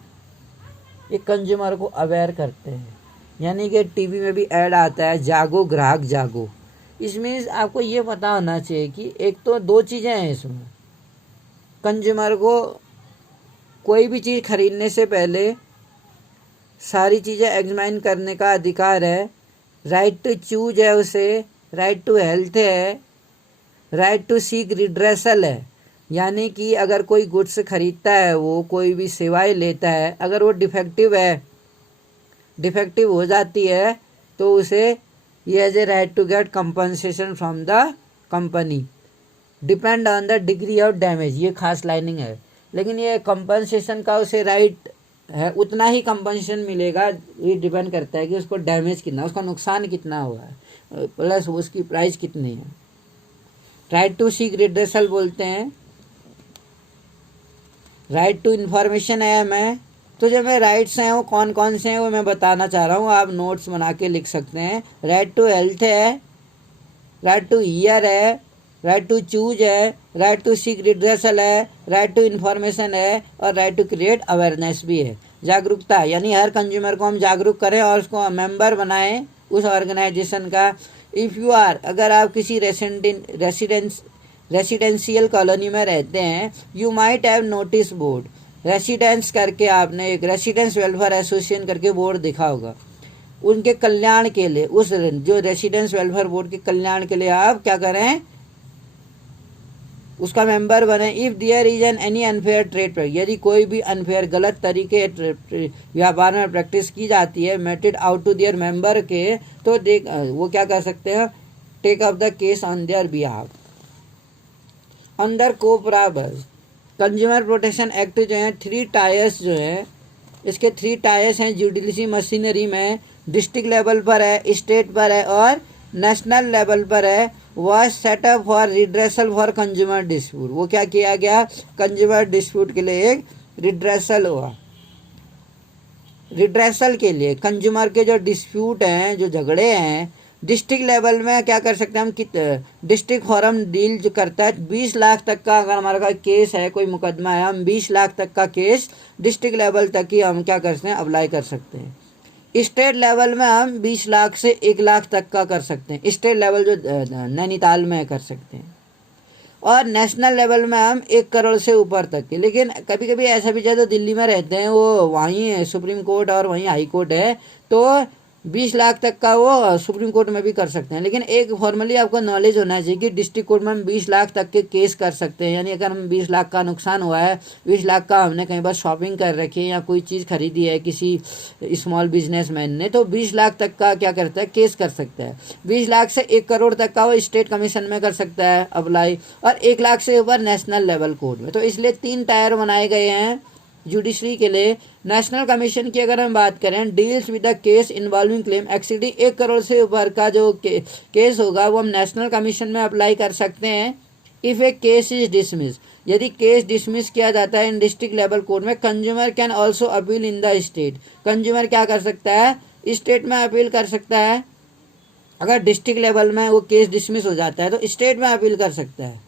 ये कंज्यूमर को अवेयर करते हैं। यानी कि टीवी में भी ऐड आता है, जागो ग्राहक जागो। इसमें आपको ये पता होना चाहिए कि एक तो दो चीज़ें हैं इसमें, कंज्यूमर को कोई भी चीज़ खरीदने से पहले सारी चीज़ें एग्जामिन करने का अधिकार है। राइट टू चूज है उसे, राइट टू हेल्थ है, राइट टू सीक रिड्रेसल है। यानी कि अगर कोई गुड्स खरीदता है, वो कोई भी सेवाएं लेता है, अगर वो डिफेक्टिव हो जाती है तो उसे ये as a right to get compensation from the company depend on the degree of damage. ये खास लाइनिंग है, लेकिन ये कंपनसेशन का उसे राइट है, उतना ही कंपनसेशन मिलेगा। ये डिपेंड करता है कि उसको डैमेज कितना, उसका नुकसान कितना हुआ है, प्लस उसकी प्राइस कितनी है। राइट टू सीक रिड्रेसल बोलते हैं। राइट टू इन्फॉर्मेशन है हमें, तो जो मेरे राइट्स हैं वो कौन कौन से हैं वो मैं बताना चाह रहा हूँ, आप नोट्स बना के लिख सकते हैं। राइट टू हेल्थ है, राइट टू ईयर है, राइट टू चूज है, राइट टू सीक रिड्रेसल है, राइट टू इन्फॉर्मेशन है, और राइट टू क्रिएट अवेयरनेस भी है। जागरूकता यानी हर कंज्यूमर को हम जागरूक करें और उसको मेंबर बनाएं उस ऑर्गेनाइजेशन का। इफ़ यू आर, अगर आप किसी रेसिडेंशियल कॉलोनी में रहते हैं, you might have notice board, residence करके आपने एक रेसिडेंस वेलफेयर एसोसिएशन करके बोर्ड देखा होगा। उनके कल्याण के लिए, उस जो रेसिडेंस वेलफेयर बोर्ड के कल्याण के लिए आप क्या करें, उसका मेंबर बने। If there is an any unfair trade, यदि कोई भी अनफेयर गलत तरीके व्यापार में प्रैक्टिस की जाती है meted out to their member के, तो वो क्या कर सकते हैं, take up the case on their behalf. Under COPRA बस कंज्यूमर प्रोटेक्शन एक्ट जो है 3 टायर्स जो है, इसके 3 टायर्स हैं जुडिशरी मशीनरी में, डिस्ट्रिक्ट लेवल पर है, स्टेट पर है और नेशनल लेवल पर है। Was setup for redressal for consumer dispute, वो क्या किया गया, कंज्यूमर डिस्प्यूट के लिए एक रिड्रेसल हुआ। रिड्रेसल के लिए कंज्यूमर के जो डिस्प्यूट हैं, जो झगड़े हैं, डिस्ट्रिक्ट लेवल में क्या कर सकते हैं हम, डिस्ट्रिक्ट फोरम डील जो करता है 20 लाख तक का, अगर हमारा कोई केस है, कोई मुकदमा है, हम 20 लाख तक का केस डिस्ट्रिक्ट लेवल तक ही हम क्या कर सकते हैं, अप्लाई कर सकते हैं। स्टेट लेवल में हम 20 लाख से 1 लाख तक का कर सकते हैं, स्टेट लेवल जो नैनीताल में कर सकते हैं। और नेशनल लेवल में हम 1 करोड़ से ऊपर तक के। लेकिन कभी कभी ऐसा भी जो दिल्ली में रहते हैं, वो वहीं सुप्रीम कोर्ट और वहीं हाई कोर्ट है, तो 20 लाख तक का वो सुप्रीम कोर्ट में भी कर सकते हैं। लेकिन एक फॉर्मली आपको नॉलेज होना चाहिए कि डिस्ट्रिक्ट कोर्ट में हम 20 लाख तक के केस कर सकते हैं। यानी अगर हम 20 लाख का नुकसान हुआ है, 20 लाख का हमने कहीं पर शॉपिंग कर रखी है या कोई चीज़ खरीदी है किसी स्मॉल बिजनेसमैन ने, तो 20 लाख तक का क्या करता है, केस कर सकता है। 20 लाख से 1 करोड़ तक का वो स्टेट कमीशन में कर सकता है अप्लाई, और 1 लाख से ऊपर नेशनल लेवल कोर्ट में। तो इसलिए 3 टायर बनाए गए हैं जुडिशरी के लिए। नेशनल कमीशन की अगर हम बात करें, deals with the case involving claim exceeding 1 crore से ऊपर का जो केस होगा वो हम नेशनल कमीशन में अप्लाई कर सकते हैं। If A case is dismiss, यदि केस डिसमिस किया जाता है इन डिस्ट्रिक्ट लेवल कोर्ट में, consumer can also appeal in the state, consumer क्या कर सकता है, स्टेट में अपील कर सकता है। अगर डिस्ट्रिक्ट लेवल में वो केस डिसमिस हो जाता है तो स्टेट में अपील कर सकता है,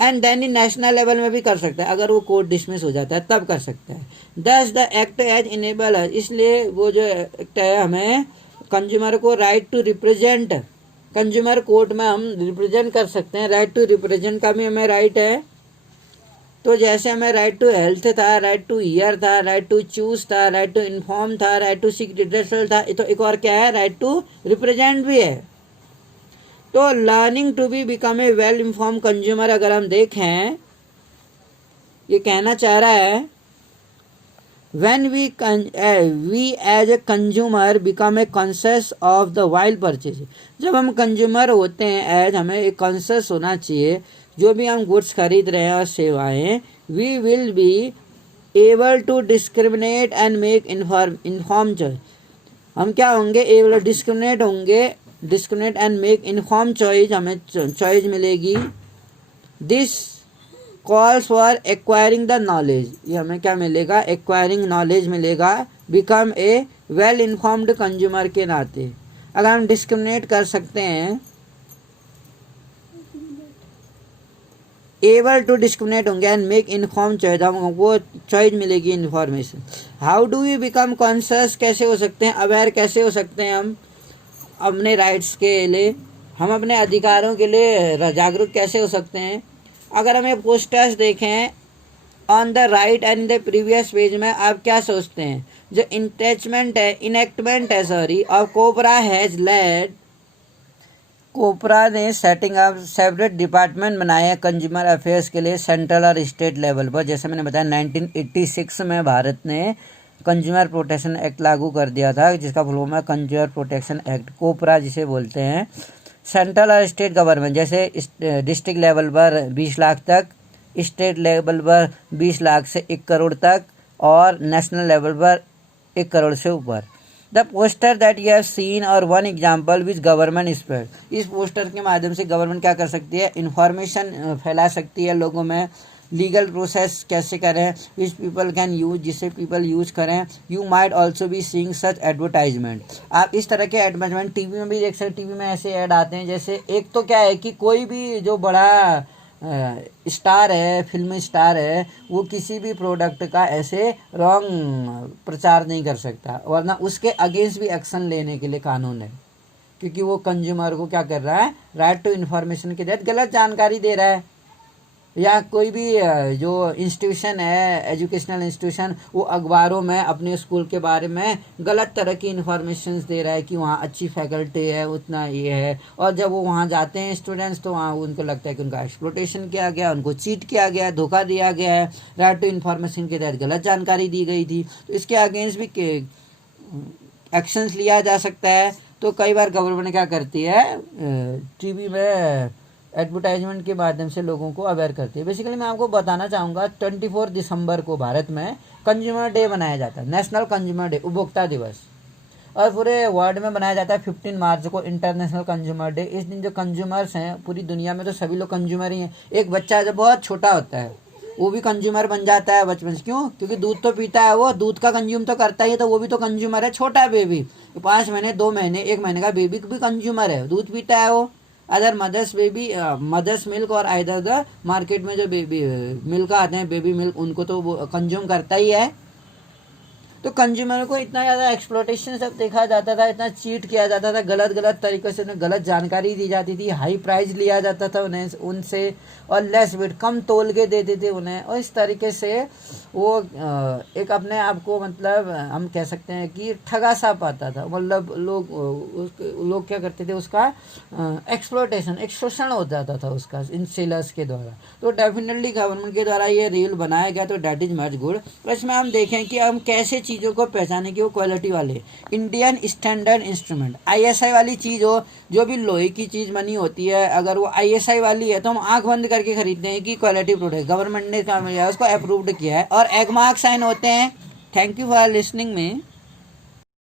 and then in national level में भी कर सकता है। अगर वो कोर्ट डिसमिस हो जाता है तब कर सकता है। दस द एक्ट एज इनेबल, इसलिए वो जो एक्ट है हमें कंज्यूमर को right to represent, consumer court में हम रिप्रेजेंट कर सकते हैं। राइट टू रिप्रेजेंट का भी हमें राइट है। तो जैसे हमें राइट टू हेल्थ था, राइट टू ईयर था, राइट टू चूज था, राइट टू इन्फॉर्म था, राइट टू सीक रिड्रेसल था, तो एक और क्या है, राइट टू रिप्रेजेंट भी है। तो learning to be become a well inform consumer, अगर हम देखें, ये कहना चाह रहा है when we as a consumer become a conscious of the while purchase, जब हम कंज्यूमर होते हैं एज, हमें एक कॉन्शियस होना चाहिए जो भी हम गुड्स खरीद रहे हैं और सेवाएं, we will be able to discriminate and make inform choice, हम क्या होंगे, able discriminate and make inform choice, हमें चॉइस मिलेगी। This calls for acquiring the knowledge, ये हमें क्या मिलेगा, एक्वायरिंग नॉलेज मिलेगा। Become a well informed consumer के नाते अगर हम डिस्क्रिमिनेट कर सकते हैं, एबल टू डिस्क्रिमिनेट होंगे एंड मेक इन्फॉर्म चॉइस, हमको चॉइस मिलेगी, information. How do we become conscious, कैसे हो सकते हैं, अवेयर कैसे हो सकते हैं हम अपने राइट्स के लिए, हम अपने अधिकारों के लिए जागरूक कैसे हो सकते हैं। अगर हमें पोस्टर्स देखें on the right and the previous page में, आप क्या सोचते हैं, जो इनेक्टमेंट है ऑफ कोबरा हैज लेड कोपरा ने सेटिंग अप सेपरेट डिपार्टमेंट बनाया कंज्यूमर अफेयर्स के लिए सेंट्रल और स्टेट लेवल पर। जैसे मैंने बताया 1986 में भारत ने कंज्यूमर प्रोटेक्शन एक्ट लागू कर दिया था, जिसका फुल फॉर्म है कंज्यूमर प्रोटेक्शन एक्ट, कोपरा जिसे बोलते हैं। सेंट्रल और स्टेट गवर्नमेंट, जैसे डिस्ट्रिक्ट लेवल पर 20 लाख तक, स्टेट लेवल पर 20 लाख से 1 करोड़ तक, और नेशनल लेवल पर 1 करोड़ से ऊपर। The poster that you have seen और one example which government spread, इस पोस्टर के माध्यम से गवर्नमेंट क्या कर सकती है, इंफॉर्मेशन फैला सकती है लोगों में, लीगल प्रोसेस कैसे करें, विच पीपल कैन यूज, जिससे पीपल यूज करें। You might also be seeing such advertisement, आप इस तरह के एडवर्टाइजमेंट टीवी में भी देख सकते, टीवी में ऐसे ऐड आते हैं। जैसे एक तो क्या है कि कोई भी जो बड़ा स्टार है, फिल्मी स्टार है, वो किसी भी प्रोडक्ट का ऐसे रॉन्ग प्रचार नहीं कर सकता, वरना उसके अगेंस्ट भी एक्शन लेने के लिए कानून है, क्योंकि वो कंज्यूमर को क्या कर रहा है, राइट टू इन्फॉर्मेशन के तहत गलत जानकारी दे रहा है। या कोई भी जो इंस्टीट्यूशन है, एजुकेशनल इंस्टीट्यूशन, वो अखबारों में अपने स्कूल के बारे में गलत तरह की इन्फॉर्मेशन दे रहा है कि वहाँ अच्छी फैकल्टी है, उतना ये है, और जब वो वहाँ जाते हैं स्टूडेंट्स तो वहाँ उनको लगता है कि उनका एक्सप्लोटेशन किया गया, उनको चीट किया गया, धोखा दिया गया है, राइट टू इन्फॉर्मेशन के तहत गलत जानकारी दी गई थी, तो इसके अगेंस्ट भी एक्शंस लिया जा सकता है। तो कई बार गवर्नमेंट क्या करती है, टीवी में एडवर्टाइजमेंट के माध्यम से लोगों को अवेयर करती है। बेसिकली मैं आपको बताना चाहूँगा 24 दिसंबर को भारत में कंज्यूमर डे मनाया जाता है, नेशनल कंज्यूमर डे, उपभोक्ता दिवस, और पूरे वर्ल्ड में मनाया जाता है 15 मार्च को इंटरनेशनल कंज्यूमर डे। इस दिन जो कंज्यूमर्स हैं पूरी दुनिया में, तो सभी लोग कंज्यूमर ही हैं। एक बच्चा जब बहुत छोटा होता है वो भी कंज्यूमर बन जाता है बचपन से, क्यों, क्योंकि दूध तो पीता है, वो दूध का कंज्यूम तो करता ही है, तो वो भी तो कंज्यूमर है। छोटा बेबी 5 महीने, 2 महीने, 1 महीने का बेबी भी कंज्यूमर है, दूध पीता है वो। अदर मदर्स मिल्क और आइदर द मार्केट में जो बेबी मिल्क आते हैं, बेबी मिल्क, उनको तो वो कंज्यूम करता ही है। तो कंज्यूमर को इतना ज़्यादा एक्सप्लॉटेशन सब देखा जाता था, इतना चीट किया जाता था, गलत गलत तरीके से उन्हें गलत जानकारी दी जाती थी, हाई प्राइस लिया जाता था उन्हें उनसे, और लेस वेट, कम तोल के देते थे उन्हें, और इस तरीके से वो एक अपने आप को, मतलब हम कह सकते हैं कि ठगा सा पाता था। मतलब लोग क्या करते थे, उसका एक्सप्लॉटेशन, एक शोषण हो जाता था उसका इन सेलर्स के द्वारा। तो डेफिनेटली गवर्नमेंट के द्वारा ये रूल बनाया गया, तो डैट इज मच गुड। इसमें हम देखें कि हम कैसे चीज़ों को पहचाने की वो क्वालिटी वाले इंडियन स्टैंडर्ड इंस्ट्रूमेंट, आईएसआई वाली चीज़ हो, जो भी लोहे की चीज़ बनी होती है, अगर वो आईएसआई वाली है तो हम आंख बंद करके खरीदते हैं कि क्वालिटी प्रोडक्ट गवर्नमेंट ने उसको अप्रूव्ड किया है, और एगमार्क साइन होते हैं। थैंक यू फॉर लिसनिंग में।